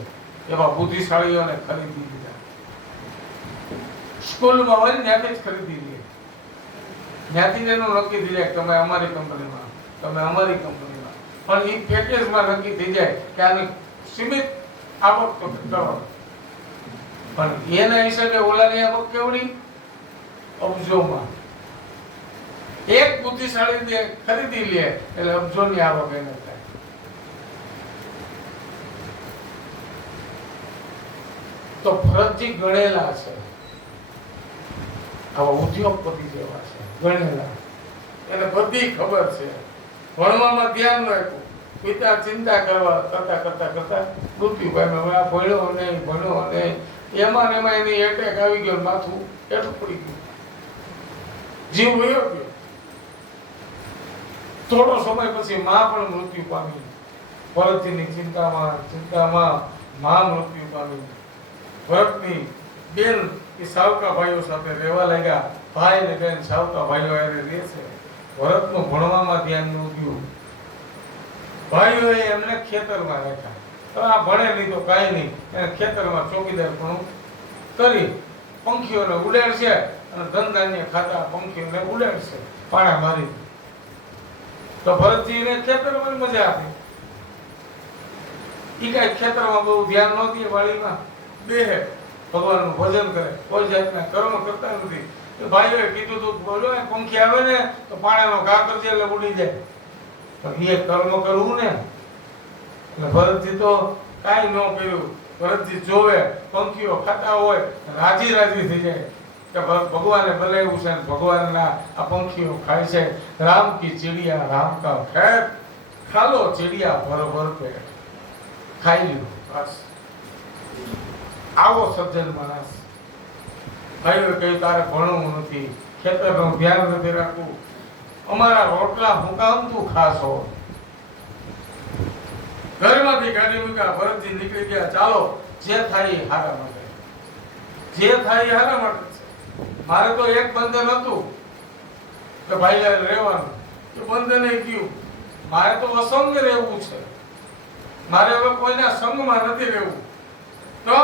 એવા બુદ્ધિશાળીઓને ખરીદી લીધા. સ્કૂલમાં હોય ને ત્યાંથી જ ખરીદી લે, ત્યાંથી જ એનું નક્કી થઈ જાય કે તમે અમારી કંપનીમાં, તમે અમારી કંપનીમાં. પણ એ પેકેજમાં નક્કી થઈ જાય કે આની સીમિત આવક તો કરો, પણ એના હિસાબે ઓલાની આવક કેવડી? અબજોમાં. એક બુદ્ધિશાળી ખરીદી લે એટલે અબજોની આવક એને થાય. તો ફરજી ગણેલા છે, આવા ઉદ્યોગપતિ જેવા છે, ગણેલા, એને બધી ખબર છે. ભણવામાં ધ્યાન ન આપ્યું, પિતા ચિંતા કરતા મૃત્યુ પામ્યો. હવે આ ભણ્યો નહીં, એમાં ને એમાં એની એટેક આવી ગયો, માથું એટલું પડી ગયું, જીવ વયો ગયો. થોડો સમય પછી માં પણ મૃત્યુ પામી. ભરતજીની ચિંતામાં માં મૃત્યુ પામી. ભરતની બેન એ સાવકા ભાઈઓ સાથે રહેવા લાગ્યા. ભાઈ ને બેન સાવકા ભાઈઓ હારે રહે છે. ભરતનું ભણવામાં ધ્યાન ન ગયું. ભાઈઓએ એમને ખેતરમાં રાખ્યા. તો આ ભણે નહીં તો કાંઈ નહીં, એને ખેતરમાં ચોકીદાર પણ કરી પંખીઓને ઉડાડશે અને ધન ધાન્ય ખાતા પંખીઓને ઉડાડશે પાણા મારી. તો ભરતજીને ખેતરમાં મજા આપી. ઈ કાંઈ ખેતરમાં બહુ ધ્યાન ન દે, વાડીમાં બેહે, ભગવાનનું ભજન કરે, કોઈ જાતના કર્મ કરતા નથી. તો ભાઈઓએ કીધું તો બોલો પંખી આવે ને તો પાણાનો ઘા કરજે એટલે ઉડી જાય. પણ એ કર્મ કરવું ને, એટલે ભરતજી તો કાંઈ ન કર્યું. ભરતજી જોવે પંખીઓ ખાતા હોય રાજી થઈ જાય કે ભગવાને બોલાવ્યું છે, ભગવાનના આ પંખીઓ ખાય છે. રામ કી ચિડિયા રામ કા ખેત, ખાલો ચિડિયા ભર પેટ. ખાઈ લીધું બસ. આવો સજ્જન માણસ. ભાઈઓ કહ્યું તારે ભણવું નથી, ખેતરનું ધ્યાન નથી રાખવું, અમારા રોટલા હું કામ તું ખાશો? ઘરમાંથી ગાડી મૂક્યા, ભરતજી નીકળી ગયા. ચાલો જે થાય એ હારા માટે, જે થાય એ હારા માટે. મારે તો એક બંધન હતું કે ભાઈ રહેવાનું, એ બંધન એ ગયું. મારે તો અસંગ રહેવું છે, મારે હવે કોઈના સંગમાં નથી રહેવું. તો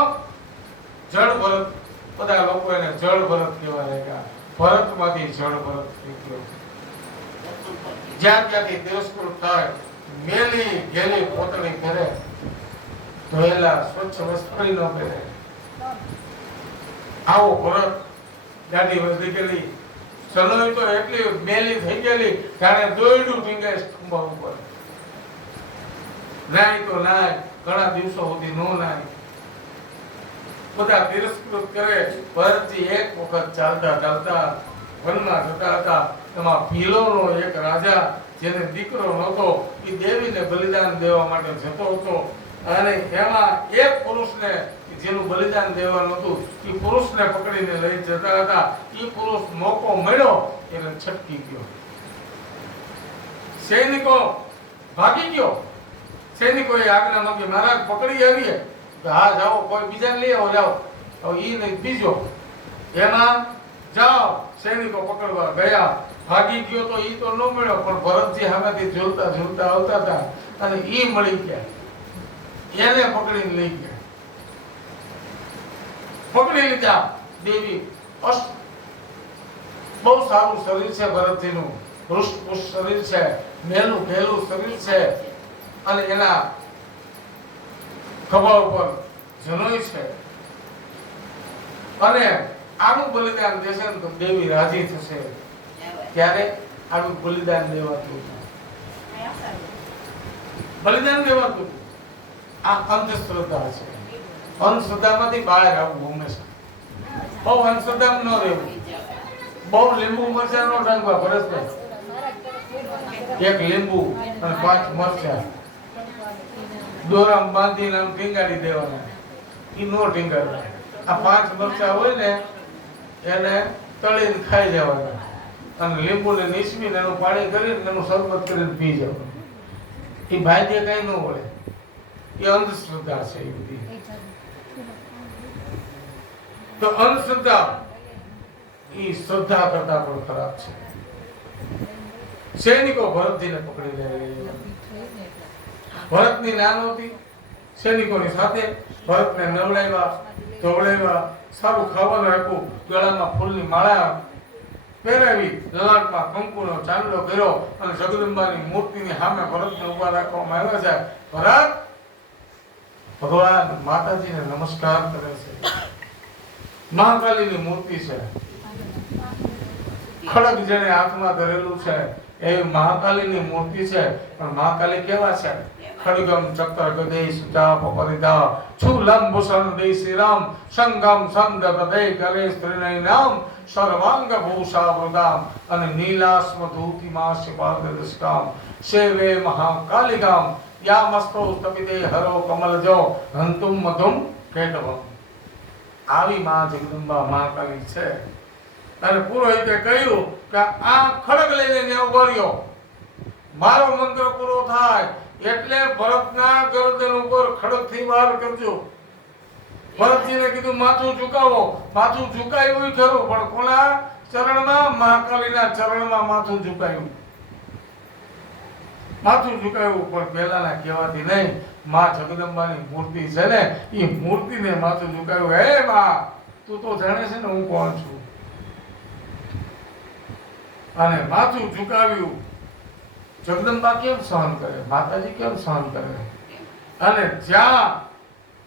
જળ ભરત, બધા લોકો એને જળ ભરત કહેવા લાગ્યા. ભરતમાંથી જળ ભરત થઈ ગયો. જ્યાં ત્યાંથી દેશકૃત થાય, મેલી ગેલી પોતળી કરે, ધોયેલા સ્વચ્છ વસ્ત્ર ન પહેરે. આવો ભરત. ગાડી વધી ગયેલી, સનોઈ તો એટલી મેલી થઈ ગયેલી જાણે દોયડું ટીંગાય ખંભા ઉપર. નાય તો નાય, ઘણા દિવસો સુધી નો નાય. બધા તિરસ્કૃત કરે. ભરતજી એક વખત ચાલતા વનમાં જતા હતા. એમાં ભીલોનો એક રાજા, જેને દીકરો નહોતો, એ દેવીને બલિદાન દેવા માટે જતો હતો. અને એમાં એક પુરુષને જેનું બલિદાન દેવાનું હતું, એ પુરુષને પકડીને લઈ જતા હતા. એ પુરુષ મોકો મળ્યો એટલે છટકી ગયો. સૈનિકો ભાગી ગયો. સૈનિકોએ આજ્ઞા માંગી, મહારાજ પકડી આવીએ. હા જાઓ, કોઈ બીજાને લઈ આવો, જાઓ. હવે ઈ નહીં બીજો, એમાં જાઓ. સૈનિકો પકડવા ગયા. ભાગી ગયો તો ઈ તો ન મળ્યો, પણ ભરતજી સામેથી ઝૂલતા આવતા હતા અને ઈ મળી ગયા. એને પકડીને લઈ ગયા. પકડી લીધા. દેવી બહુ સારું શરીર છે ભરતજીનું, હૃષ્ટપુષ્ટ શરીર છે, મેલું ઘેલું શરીર છે, અને એના ખભા ઉપર જનોઈ છે. અને આનું બલિદાન દેશે ને તો દેવી રાજી થશે. ત્યારે આનું બલિદાન દેવાતું, બલિદાન દેવાતું. આ અંધશ્રદ્ધા છે. અંધશ્રદ્ધામાંથી બહાર આવવું હંમેશા. બહુ અંધશ્રદ્ધામાં ન રહેવું. બહુ લીંબુ મરચા નો ટાંગવા. ભરતભાઈ, એક લીંબુ અને 5 મરચા દોરામાં બાંધીને આમ ટીંગાડી દેવાના. ઈ નો ટીંગાડવા. આ 5 મરચા હોય ને એને તળીને ખાઈ જવાના. અને લીંબુને નીસવીને એનું પાણી કરીને એનું શરબત કરીને પી જવાનું. એ ભાગ્ય કઈ ન હોય, એ અંધશ્રદ્ધા છે એ બધી. તો અંધશ્રદ્ધા એ શ્રદ્ધા કરતા પણ ખરાબ છે. સૈનિકો ભરતજીને પકડી લે. ભરતની નાનો હતી, સૈનિકોની સાથે ભરતને નવડાવ્યા, ધોવડાવ્યા, સારું ખાવાનું આપ્યું, ગળામાં ફૂલની માળા પહેરાવી, લલાટમાં કંકુનો ચાંદલો કર્યો અને જગદંબાની મૂર્તિની સામે ભરતને ઉભા રાખવામાં આવ્યા છે. ભરત ભગવાન માતાજીને નમસ્કાર કરે છે. મહાકાલીની મૂર્તિ છે, ખડગ જેને હાથમાં ધરેલું છે એ મહાકાલીની મૂર્તિ છે. પણ મહાકાલી કેવા છે? ખડગમ ચક્ર ગદે સુતા પરિધા છૂલમ ભૂષણ દે શ્રી રામ સંગમ સંગ તદે કરે સ્ત્રીને નામ સર્વાંગ ભૂષા વૃદામ અને નીલાસ્મ ધૂતિ માસ પાદદસ્કામ સેવે મહાકાલિકામ યા મસ્તો તપિદે હરો કમલજો હંતુમ મધુમ કેટવમ. આવી માં જગદંબા મહાકાલી છે. અને પુરોહિતે કહ્યું કે આ ખડગ લઈને ને ઉભો રહ્યો, મારો મંત્ર પૂરો થાય એટલે ભરતના ગરદન ઉપર ખડગથી વાર કરજો. ભરતજીને કીધું માથું ઝુકાવો. માથું ઝુકાયું ખરું, પણ કોના ચરણમાં? મહાકાલીના ચરણમાં માથું ઝુકાયું. માથું ઝુકાયું, પણ પહેલાના કહેવાથી નહીં. માં જગદંબાની મૂર્તિ છે ને, એ મૂર્તિને માથું ઝુકાયું. હે માં, તું તો જાણે છે ને હું કોણ છું. અને માથું ઝુકાવ્યું. જગદંબા કેમ સહન કરે? માતાજી કેમ સહન કરે? અને જ્યાં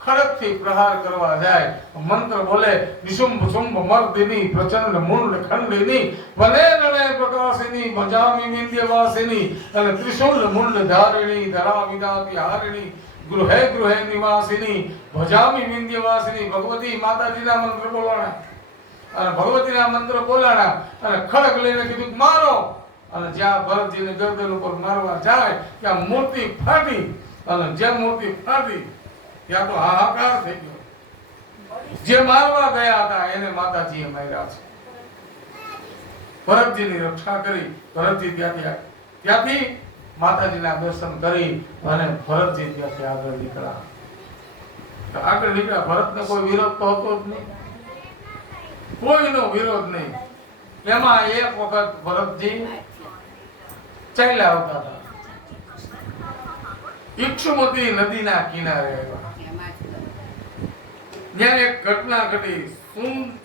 ખડગથી પ્રહાર કરવા જાય, મંત્ર બોલે વિશુંભ શુંભ મર્દિની પ્રચંડ મુંડ ખંડિની વને નણે પ્રકાશિની ભજામી વિંધ્યવાસિની અને ત્રિશુલ મુંડ ધારિણી ધરા વિદાતી હારિણી ગૃહે ગૃહે નિવાસિની ભજામી વિંધ્યવાસિની. ભગવતી માતાજીના મંત્ર બોલાણા અને ભગવતીના મંત્ર બોલાણા અને ખડગ લઈને કીધું મારો. અને જ્યાં ભરતજીને ગરદન ઉપર મારવા જાય ત્યાં મૂર્તિ ફાટી. અને જે મૂર્તિ ફાટી ત્યાં તો હાહાકાર થઈ ગયો. જે મારવા ગયા હતા એને માતાજીએ માર્યા છે. ભરતજીની રક્ષા કરી. ભરતજી ત્યાંથી માતાજીના દર્શન કરી અને ભરતજી ત્યાંથી આગળ નીકળ્યા. ભરતને કોઈ વિરોધ તો હતો જ નહીં, કોઈનો વિરોધ નહીં. એમાં એક વખત ભરતજી ચાલ્યા આવતા હતા, ઇક્ષુમતી નદીના કિનારે આવ્યા. ત્યાં એક ઘટના ઘટી.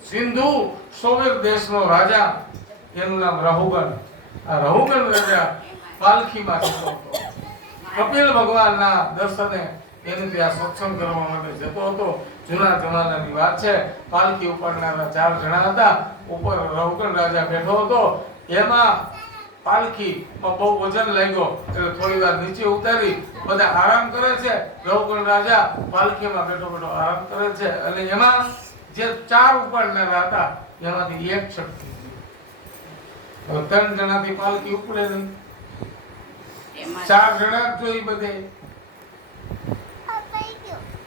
સિંધુ સોવેર દેશનો રાજા, એનું નામ રહુગણ. આ રહુગણ રાજા પાલખીમાં જતો હતો. કપિલ ભગવાનના દર્શને એની ત્યાં સત્સંગ કરવા માટે જતો હતો. જૂના જમાનાની વાત છે. પાલખી ઉપરનારા 4 જણા હતા. ઉપર રહુગણ રાજા બેઠો હતો. એમાં પાલખીમાં બહુ વજન લાગ્યો એટલે થોડી વાર નીચે ઉતારી બધા આરામ કરે છે. રહુગણ રાજા પાલખીમાં બેઠો બેઠો આરામ કરે છે. અને એમાં જે 4 ઉપરનારા હતા એમાંથી એક છટકી. 3 જણાથી પાલખી ઉપડે નહીં, 4 જણા જ જોઈ બધે.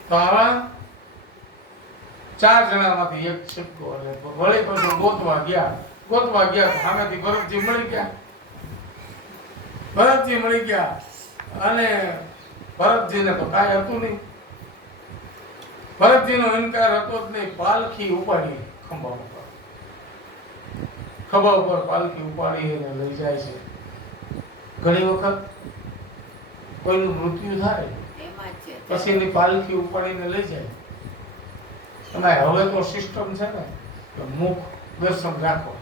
તો આવા 4 જણામાંથી એક છટકો. એટલે વળી પછી ગોતવા ગયા. સામેથી ભરતજી મળી ગયા. અને ભરતજીને તો કાંઈ હતું નહીં. ભરતજીનો ઇનકાર હતો જ નહીં. પાલખી ઉપાડી ખભા ઉપર પાલખી ઉપાડી એને લઈ જાય છે. ઘણી વખત કોઈનું મૃત્યુ થાય પછી એની પાલખી ઉપાડીને લઈ જાય. અને હવે તો સિસ્ટમ છે ને કે મુખ દર્શન રાખો,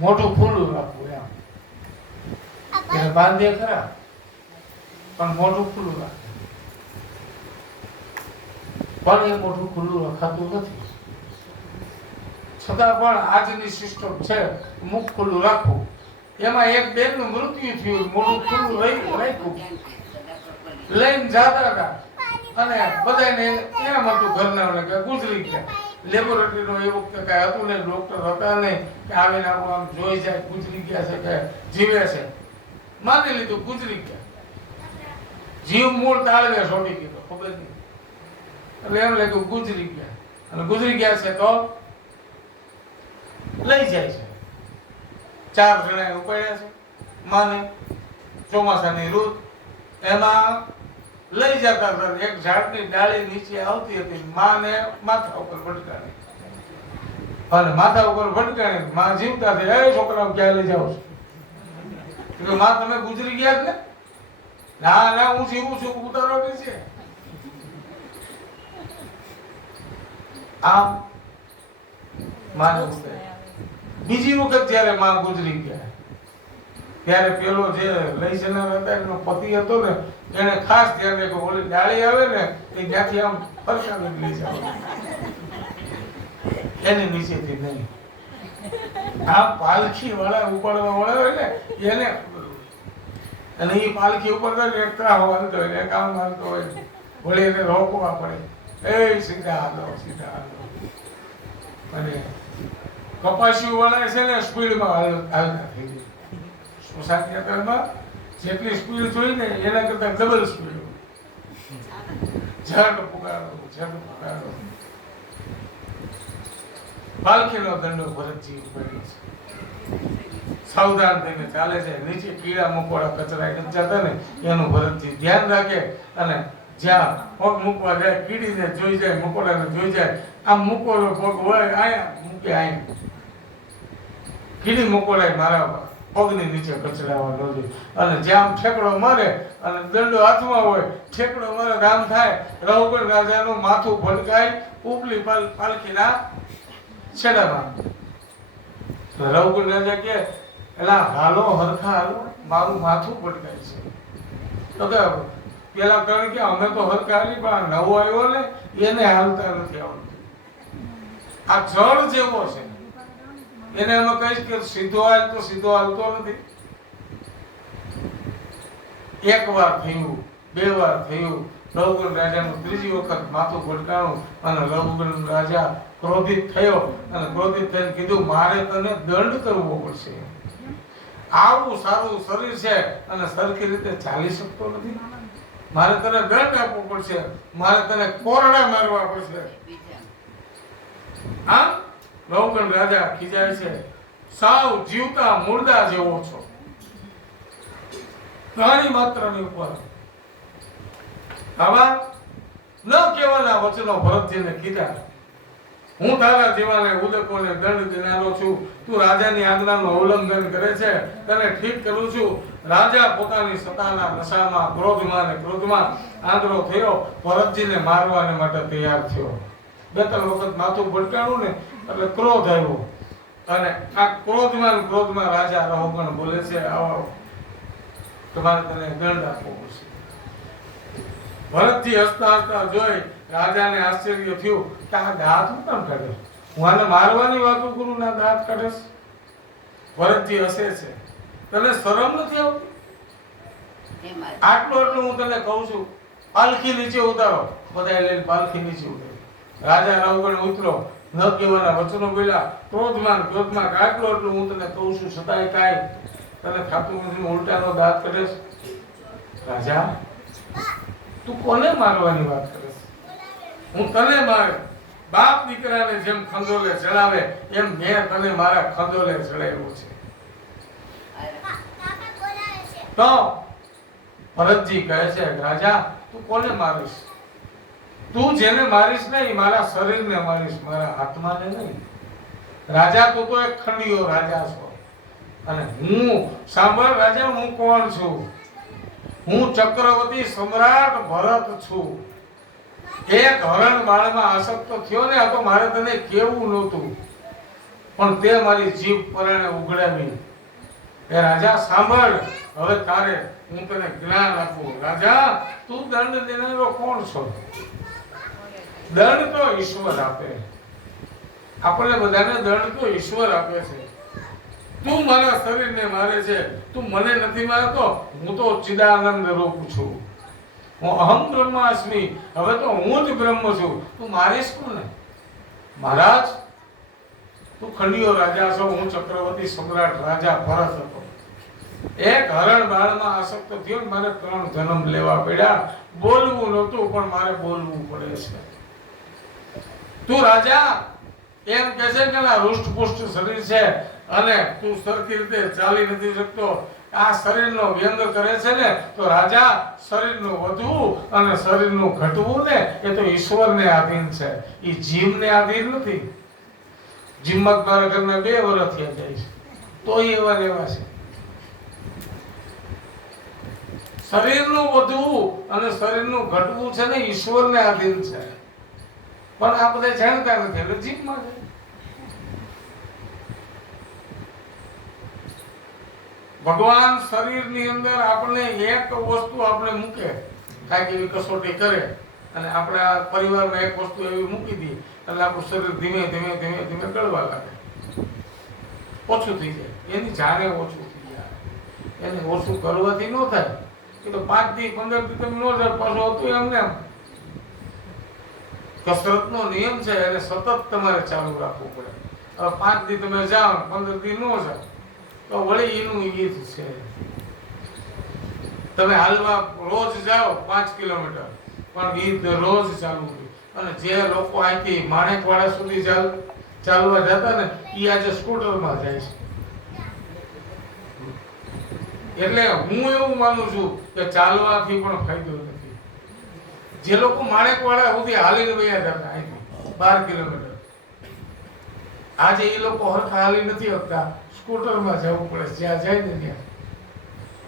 મોઢું ખુલ્લું રાખવું. એમ એને બાંધે ખરા પણ મોઢું ખુલ્લું રાખે. પણ એ મોઢું ખુલ્લું રખાતું નથી. છતાં પણ આજની સિસ્ટમ છે મુખ ખુલ્લું રાખવું. એમાં એક બેનનું મૃત્યુ થયું, મોઢું ખુલ્લું રાખ્યું, લઈને જતા હતા અને બધાને એમ હતું ઘરના કે ગુજરી ગયા. લેબોરેટરીનો એ વખતે કઈ હતું ને, ડોક્ટર હતા ને કે આવીને આમ જોઈ જાય ગુજરી ગયા છે કે જીવે છે. માની લીધું ગુજરી ગયા. જીવ મૂળ તાળવે છોડી ગયો, ખબર નહીં. એટલે એમ લાગ્યું ગુજરી ગયા. અને ગુજરી ગયા છે તો લઈ જાય છે. 4 જણાએ ઉપાડ્યા છે માને ચોમાસાની ઋતુ એમાં લઈ જતા હતા એક ઝાડની ડાળી નીચે આવતી હતી માને માથા ઉપર ભટકાણી અને માથા ઉપર ભટકાણી માં જીવતા થઈ એ છોકરાઓ ક્યાં લઈ જાવ છો માં તમે ગુજરી ગયા ને ના ના હું જીવું છું ઉતારો છે આમ માને બીજી વખત જ્યારે માં ગુજરી ગયા ત્યારે પેલો જે લઈ જનાર હતા એનો પતિ હતો ને એને ખાસ ધ્યાન રાખ્યું ઓલી ડાળી આવે ને એ ત્યાંથી આમ ફરકાવી લઈ જાવ એની નીચેથી નહીં આ પાલખી વાળા ઉપાડવા વાળા હોય ને એને અને એ પાલખી ઉપર એક ત્રાહ વાળતો હોય એક આમ વાળતો હોય વળી એને રોકવા પડે એ સીધા હાલો અને કપાસિયું વાળા છે ને સ્પીડમાં હાલતા થઈ ગયું સ્મશાન યાત્રામાં જેટલી સ્પીડ જોઈ ને એના કરતા ડબલ સ્પીડ ઝડ પુકારો પાલખીનો દંડો ભરતજી ઉપાડ્યો છે સાવધાન થઈને ચાલે છે નીચે કીડા મકોડા કચરા જતા ને એનું ભરતજી ધ્યાન રાખે અને જ્યાં પગ મૂકવા જાય કીડીને જોઈ જાય મકોડાને જોઈ જાય આમ મૂકોલો પગ હોય આયા મૂકે આયા કીડી મકોડાય મારા પગની નીચે કચડાવા ન જોઈએ અને જ્યાં ઠેકડો મારે અને દંડો હાથમાં હોય ઠેકડો મારે રામ થાય રઘુગણ રાજાનું માથું ભડકાય ઉપલી પાલખીના છેડામાં રઘુગણ રાજા કે એલા હાલો હરખા હાલો મારું માથું ભડકાય છે તો કે પેલા કારણ કે અમે તો હરખા હાલી પણ નવો આવ્યો ને એને હાલતા નથી આવડતું આ જળ જેવો છે એને અમે કહીશ કે સીધો હાલ તો સીધો હાલતો નથી એક વાર થયું બે વાર થયું રઘુગણ રાજાનું ત્રીજી વખત માથું ભટકાણું અને રઘુગણ રાજા ક્રોધિત થયો અને ક્રોધિત થઈને કીધું મારે તને દંડ કરવો પડશે આવું સારું શરીર છે અને સરખી રીતે ચાલી શકતો નથી મારે તને દંડ આપવો પડશે મારે તને કોરડા મારવા પડશે આમ રઘુગણ રાજા ખીજાય છે સાવ જીવતા મુર્દા જેવો છો પ્રાણી માત્રની ઉપર આવા ન કહેવાના વચનો ભરતજીને કીધા હું તારા જેવાને ઉદકોને દંડ દેનારો છું તું રાજાની આજ્ઞાનું ઉલ્લંઘન કરે છે તને ઠીક કરું છું રાજા પોતાની સત્તાના નશામાં ક્રોધમાં આંધળો થયો ભરતજીને મારવાને માટે તૈયાર થયો 2-3 વખત માથું ભટકાણું ને એટલે ક્રોધ આવ્યો અને આ ક્રોધમાં રાજા રઘુગણ બોલે છે આવો તમારે તને દંડ આપવો પડશે ભરતજી હસતા જોઈ રાજાને આશ્ચર્ય થયું કે આ દાંત હું કેમ કાઢે હું આને મારવાની વાતો કરું ના દાંત કાઢે ભરતજી હસે છે તને શરમ નથી આવતી આટલું હું તને કહું છું પાલખી નીચે ઉતારો બધા લઈને પાલખી નીચે ઉતારો રાજા રઘુગણ ઉતરો ન કહેવાના વચનો બોલ્યા ક્રોધમાં આટલું હું તને કહું છું છતાંય કાંઈ તને ખાતું નથી ઉલટાનો દાંત કાઢે રાજા તું કોને મારવાની વાત કરે હું તને માર બાપ દીકરાને જેમ ખંડોલે ચડાવે એમ મેં તને મારા ખંડોલે ચડાવ્યો છે તો ભરતજી કહે છે રાજા તું કોને મારીશ તું જેને મારીશ નહીં મારા શરીરને મારીશ મારા આત્માને નહીં રાજા તું તો એક ખંડિયો રાજા છો અને હું સાંભળ રાજા હું કોણ છું હું ચક્રવર્તી સમ્રાટ ભરત છું એક હરણ બાળમાં આસક્ત થયો ને આ તો મારે તને કેવું નહોતું પણ તે મારી જીભ પરાણે ઉઘડાવી એ રાજા સાંભળ હવે તારે હું તને જ્ઞાન આપું રાજા તું દંડ દેનારો કોણ છો દંડ તો ઈશ્વર આપે આપણે બધાને દંડ તો ઈશ્વર આપે છે તું મારા શરીરને મારે છે તું મને નથી મારતો હું તો ચિદાનંદ રૂપ છું હું અહમ બ્રહ્માસ્મિ હવે તો હું જ બ્રહ્મ છું તું મારીશ કોને મહારાજ તું ખંડિયો રાજા છો હું ચક્રવર્તી સમ્રાટ રાજા ભરત હતો એક હરણ બાળમાં આસક્ત થયો મારે 3 જન્મ લેવા પડ્યા બોલવું નહોતું પણ મારે બોલવું પડે છે તું રાજા એમ કહે છે કે આ રૂષ્ટપુષ્ટ શરીર છે અને તું સરખી રીતે ચાલી નથી શકતો, આ શરીરનો વ્યંગ કરે છે ને, તો રાજા શરીરનું વધવું અને શરીરનું ઘટવું ને એ તો ઈશ્વરને આધીન છે, એ જીવને આધીન નથી. જીવમાં મારા ઘરના 2 વર્ષ થયા જાય છે તો એવા રહેવા છે. શરીરનું વધવું અને શરીરનું ઘટવું છે ને ઈશ્વરને આધીન છે, પણ આ બધા જાણતા નથી એટલે જીવમાં છે. ભગવાન શરીરની અંદર આપણે એક વસ્તુ આપણે મૂકે, કાંઈક એવી કસોટી કરે અને આપણા પરિવારમાં એક વસ્તુ એવી મૂકી દઈએ એટલે આપણું શરીર ધીમે ધીમે ધીમે ધીમે ગળવા લાગે, ઓછું થઈ જાય. એની જાણે ઓછું થઈ જાય, એને ઓછું કરવાથી ન થાય. એ તો 5 દી 15 દી તમે ન જાવ પાછું હતું એમને એમ. કસરતનો નિયમ છે એટલે સતત તમારે ચાલુ રાખવું પડે. હવે 5 દી તમે જાઓ 15 દી ન જાઓ તો વળી એનું ઈ છે. તમે હાલમાં રોજ જાઓ 5 કિલોમીટર પણ ઈ રોજ ચાલવું જોઈએ. અને જે લોકો અહીંથી માણેકવાડા સુધી ચાલવા જતા ને ઈ આજે સ્કૂટરમાં જાય છે. એટલે હું એવું માનું છું કે ચાલવાથી પણ ફાયદો નથી. જે લોકો માણેકવાડા સુધી હાલીને વયા જતા અહીંથી 12 કિલોમીટર, આજે એ લોકો હરખા હાલી નથી શકતા, સ્કૂટરમાં જવું પડે. જ્યાં જાય ને ત્યાં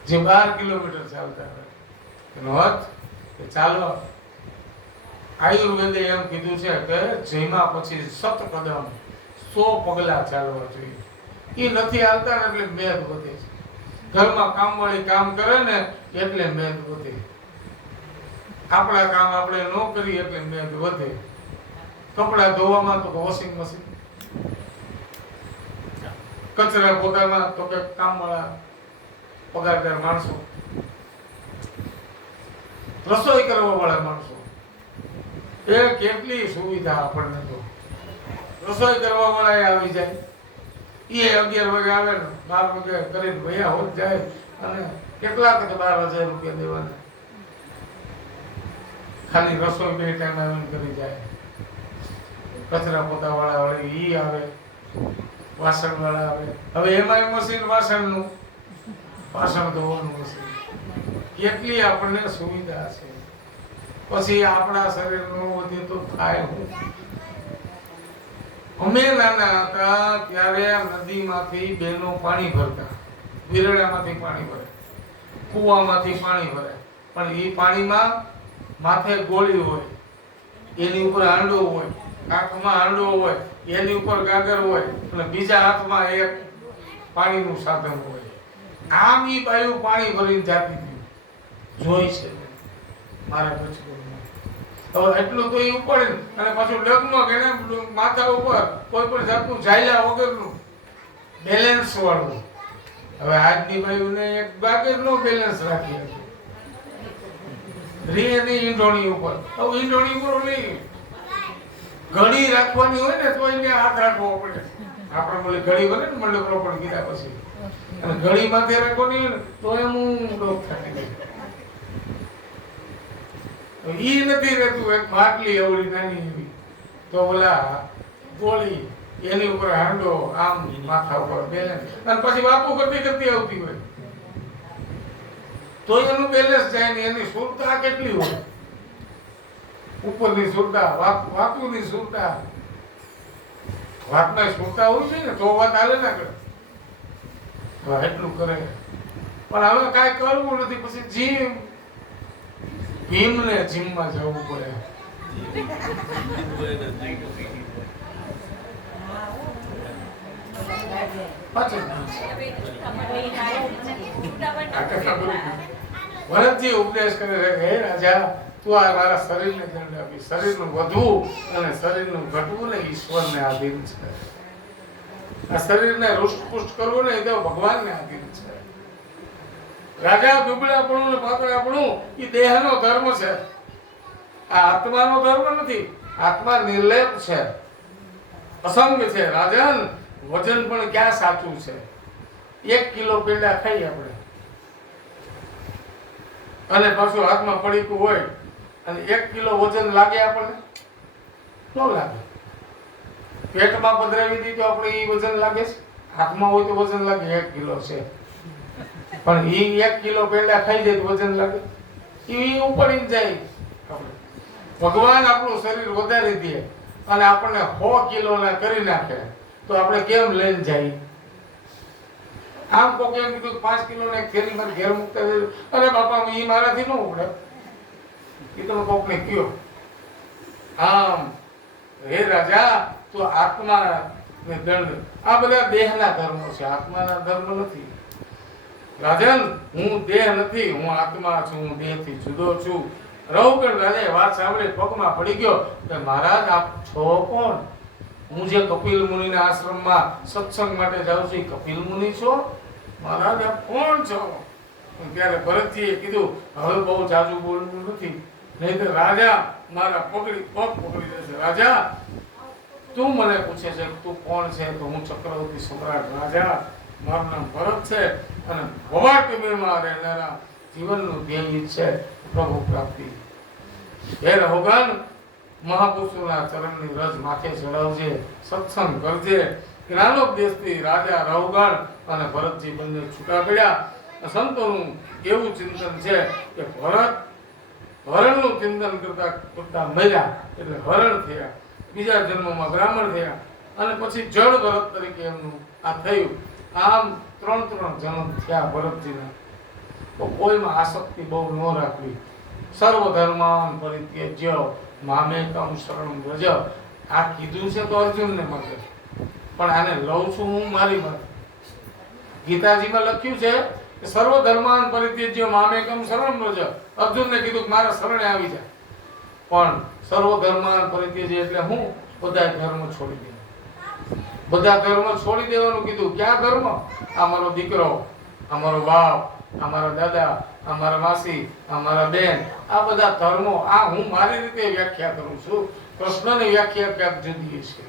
જે 12 કિલોમીટર ચાલતા હોય એનો અર્થ કે ચાલો. આયુર્વેદે એમ કીધું છે કે જેમાં પછી 7 કદમ 100 પગલા ચાલવા જોઈએ. એ નથી હાલતા ને એટલે મેદ વધે છે. ઘરમાં કામવાળી કામ કરે ને એટલે મેદ વધે. આપણા કામ આપણે ન કરીએ એટલે મેદ વધે. કપડા ધોવામાં તો વોશિંગ મશીન, કચરા પોતામાં તો કે કામવાળા પગારદાર માણસો, રસોઈ કરવા વાળા માણસો, એ કેટલી સુવિધા આપણને. તો રસોઈ કરવા વાળા આવી જાય, એ 11 વાગે આવે ને 12 વાગે કરીને ભૈયા હોત જાય અને કેટલા તો 12,000 રૂપિયા દેવાના. ખાલી રસોઈ 2 ટાઈમ આવીને કરી જાય. કચરા પોતા વાળા વળી ઈ આવે, વાસણ વાળા આવે. હવે એમાં મશીન વાસણનું, વાસણ ધોવાનું મશીન. કેટલી આપણને સુવિધા છે. પછી આપણા શરીરનું વધે તો થાય હું. અમે નાના હતા ત્યારે નદીમાંથી બહેનો પાણી ભરતા, વિરડામાંથી પાણી ભરે, કૂવામાંથી પાણી ભરે. પણ એ પાણીમાં માથે ગોળી હોય, એની ઉપર હાંડો હોય, આંખમાં હાંડો હોય, એની ઉપર ગાગર હોય અને બીજા હાથમાં એક પાણીનું સાધન હોય. આમ ઈ બાયું પાણી ભરીને જાતી હતી, જોઈ છે મારા બચપનમાં. હવે એટલું તો એ ઉપડે અને પાછું લગ્ન એને માથા ઉપર કોઈ પણ જાતનું ઝાલ્યા વગરનું બેલેન્સ વાળું. હવે આજની બાયુને એક ગાગર નો બેલેન્સ રાખી હતી, રીની ઈંડોણી ઉપર. હવે ઈંડોણી ઉપર નહીં, ઘડી રાખવાની હોય ને તો એને હાથ રાખવો પડે. આપણે બોલે ઘડી બને ને મંડપ રોપણ કીધા પછી, અને ઘડી માથે રાખવાની હોય ને તો એમ ડોક થાકી જાય. ઈ નથી રહેતું, એક માટલી એવડી નાની એવી, તો ઓલા ગોળી એની ઉપર હાંડો આમ માથા ઉપર બેલેન્સ, અને પછી વાપુ કરતી કરતી આવતી હોય તો એનું બેલેન્સ જાય ને. એની સુરતા કેટલી હોય, ઉપરની સુરતા, વાપુની સુરતા. વાતમાં સુરતા હોય છે ને તો વાત હાલે ના કરે. એટલું કરે પણ હવે કાંઈ કરવું નથી. પછી જીમ, ભીમને જીમમાં જવું પડે. ભરતજી ઉપદેશ કરે છે, હે રાજા તું આ મારા શરીરને દંડ આપી. શરીરનું વધવું અને શરીરનું ઘટવું ને ઈશ્વરને આધીન છે. આ શરીરને રૂષ્ટપુષ્ટ કરવું ને એ તો ભગવાનને આધીન છે. રાજા દુબળાપણું ને પાતળાપણું એ દેહનો ધર્મ છે, આ આત્માનો ધર્મ નથી. આત્મા નિર્લેપ છે, અસંગ છે. રાજન વજન પણ ક્યાં સાચું છે? 1 કિલો પેંડા ખાઈ આપણે અને પાછું હાથમાં પડીકું હોય અને 1 કિલો વજન લાગે આપણને? ન લાગે. પેટમાં પધરાવી દીધું આપણે એ વજન લાગે છે? હાથમાં હોય તો વજન લાગે 1 કિલો છે, પણ એ 1 કિલો પેંડા ખાઈ જાય તો વજન લાગે, એ ઉપડીને જાય. ભગવાન આપણું શરીર વધારી દે અને આપણને 100 કિલોના કરી નાખે તો આપણે કેમ લઈને જાય? આમ કોક એમ કીધું 5 કિલોના થેલીમાં ઘેર મૂકતા અરે બાપા એ મારાથી ન ઉપડે, એ તમે કોકને કયો. આમ હે રાજા, તો આત્મા ને દંડ આ બધા દેહના ધર્મો છે, આત્માના ધર્મ નથી. રાજન, હું દેહ નથી, હું આત્મા છું, હું દેહથી જુદો છું. રઘુગણ રાજાએ વાત સાંભળી પગમાં પડી ગયો કે મહારાજ આપ છો કોણ? હું જે કપિલ મુનિના આશ્રમમાં સત્સંગ માટે જાઉં છું, કપિલ મુનિ છો? મહારાજ આપ કોણ છો? ત્યારે ભરતજીએ કીધું હવે બહુ જાજુ બોલવું નથી, નહીં તો રાજા મારા પગ પકડી દેશે. રાજા, તું મને પૂછે છે તું કોણ છે? તો હું ચક્રવર્તી સમ્રાટ રાજા, મારું નામ ભરત છે અને ભવાટીમાં રહેનારા જીવનનું ધ્યેય છે પ્રભુ પ્રાપ્તિ. હે રહોગન, મહાપુરુષોના ચરણની રજ માથે ચડાવજે, સત્સંગ કરજે. જ્ઞાનોપદેશથી રાજા રહોગણ અને ભરતજી બંને છૂટા પડ્યા. સંતોનું એવું ચિંતન છે કે ભરત હરણનું ચિંતન કરતા કરતા મર્યા એટલે હરણ થયા, બીજા જન્મમાં બ્રાહ્મણ થયા અને પછી જળ ભરત તરીકે એમનું આ થયું. આમ 3 જન્મ થયા ભરતજીના. તો કોઈમાં આસક્તિ બહુ ન રાખવી. સર્વ ધર્માન પરિત્યજ્ય મામેકમ શરણં વ્રજ. આ કીધું છે તો અર્જુનને માટે, પણ આને લઉં છું હું મારી માટે. ગીતાજીમાં લખ્યું છે કે સર્વ ધર્માન પરિત્યજ્ય મામેકમ શરણં વ્રજ. અર્જુનને કીધું કે મારા શરણે આવી જા, પણ સર્વ ધર્માન પરિત્યજ્ય એટલે હું બધા ધર્મ છોડી દે. બધા ધર્મ છોડી દેવાનું કીધું. ક્યાં ધર્મ? આ મારો દીકરો, આ મારો બાપ, આ મારા દાદા, આ મારા માસી, આ મારા બેન, આ બધા ધર્મો આ હું મારી રીતે વ્યાખ્યા કરું છું. કૃષ્ણની વ્યાખ્યા ક્યાંક જુદી છે.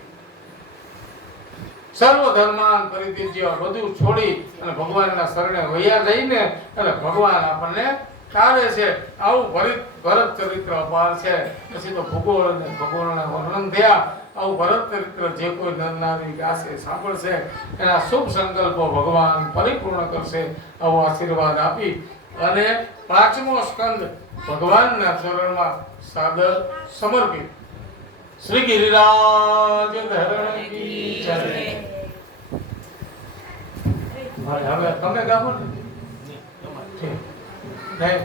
સર્વ ધર્માન પરિત્યજ્ય, બધું છોડી અને ભગવાનના શરણે વયા જઈને અને ભગવાન આપણને તારે છે. આવું ભરત ચરિત્ર અપાર છે. પછી તો ભૂગોળ અને ભગવાનના વર્ણન થયા. આવું ભરત ચરિત્ર જે કોઈ નર નારી ગાશે સાંભળશે એના શુભ સંકલ્પો ભગવાન પરિપૂર્ણ કરશે. આવો આશીર્વાદ આપી અને 5મો સ્કંદ ભગવાનના ચરણમાં સાદર સમર્પિત. શ્રી ગિરિરાજ ધરણ કી જય. હવે તમે ગામો ને નહીં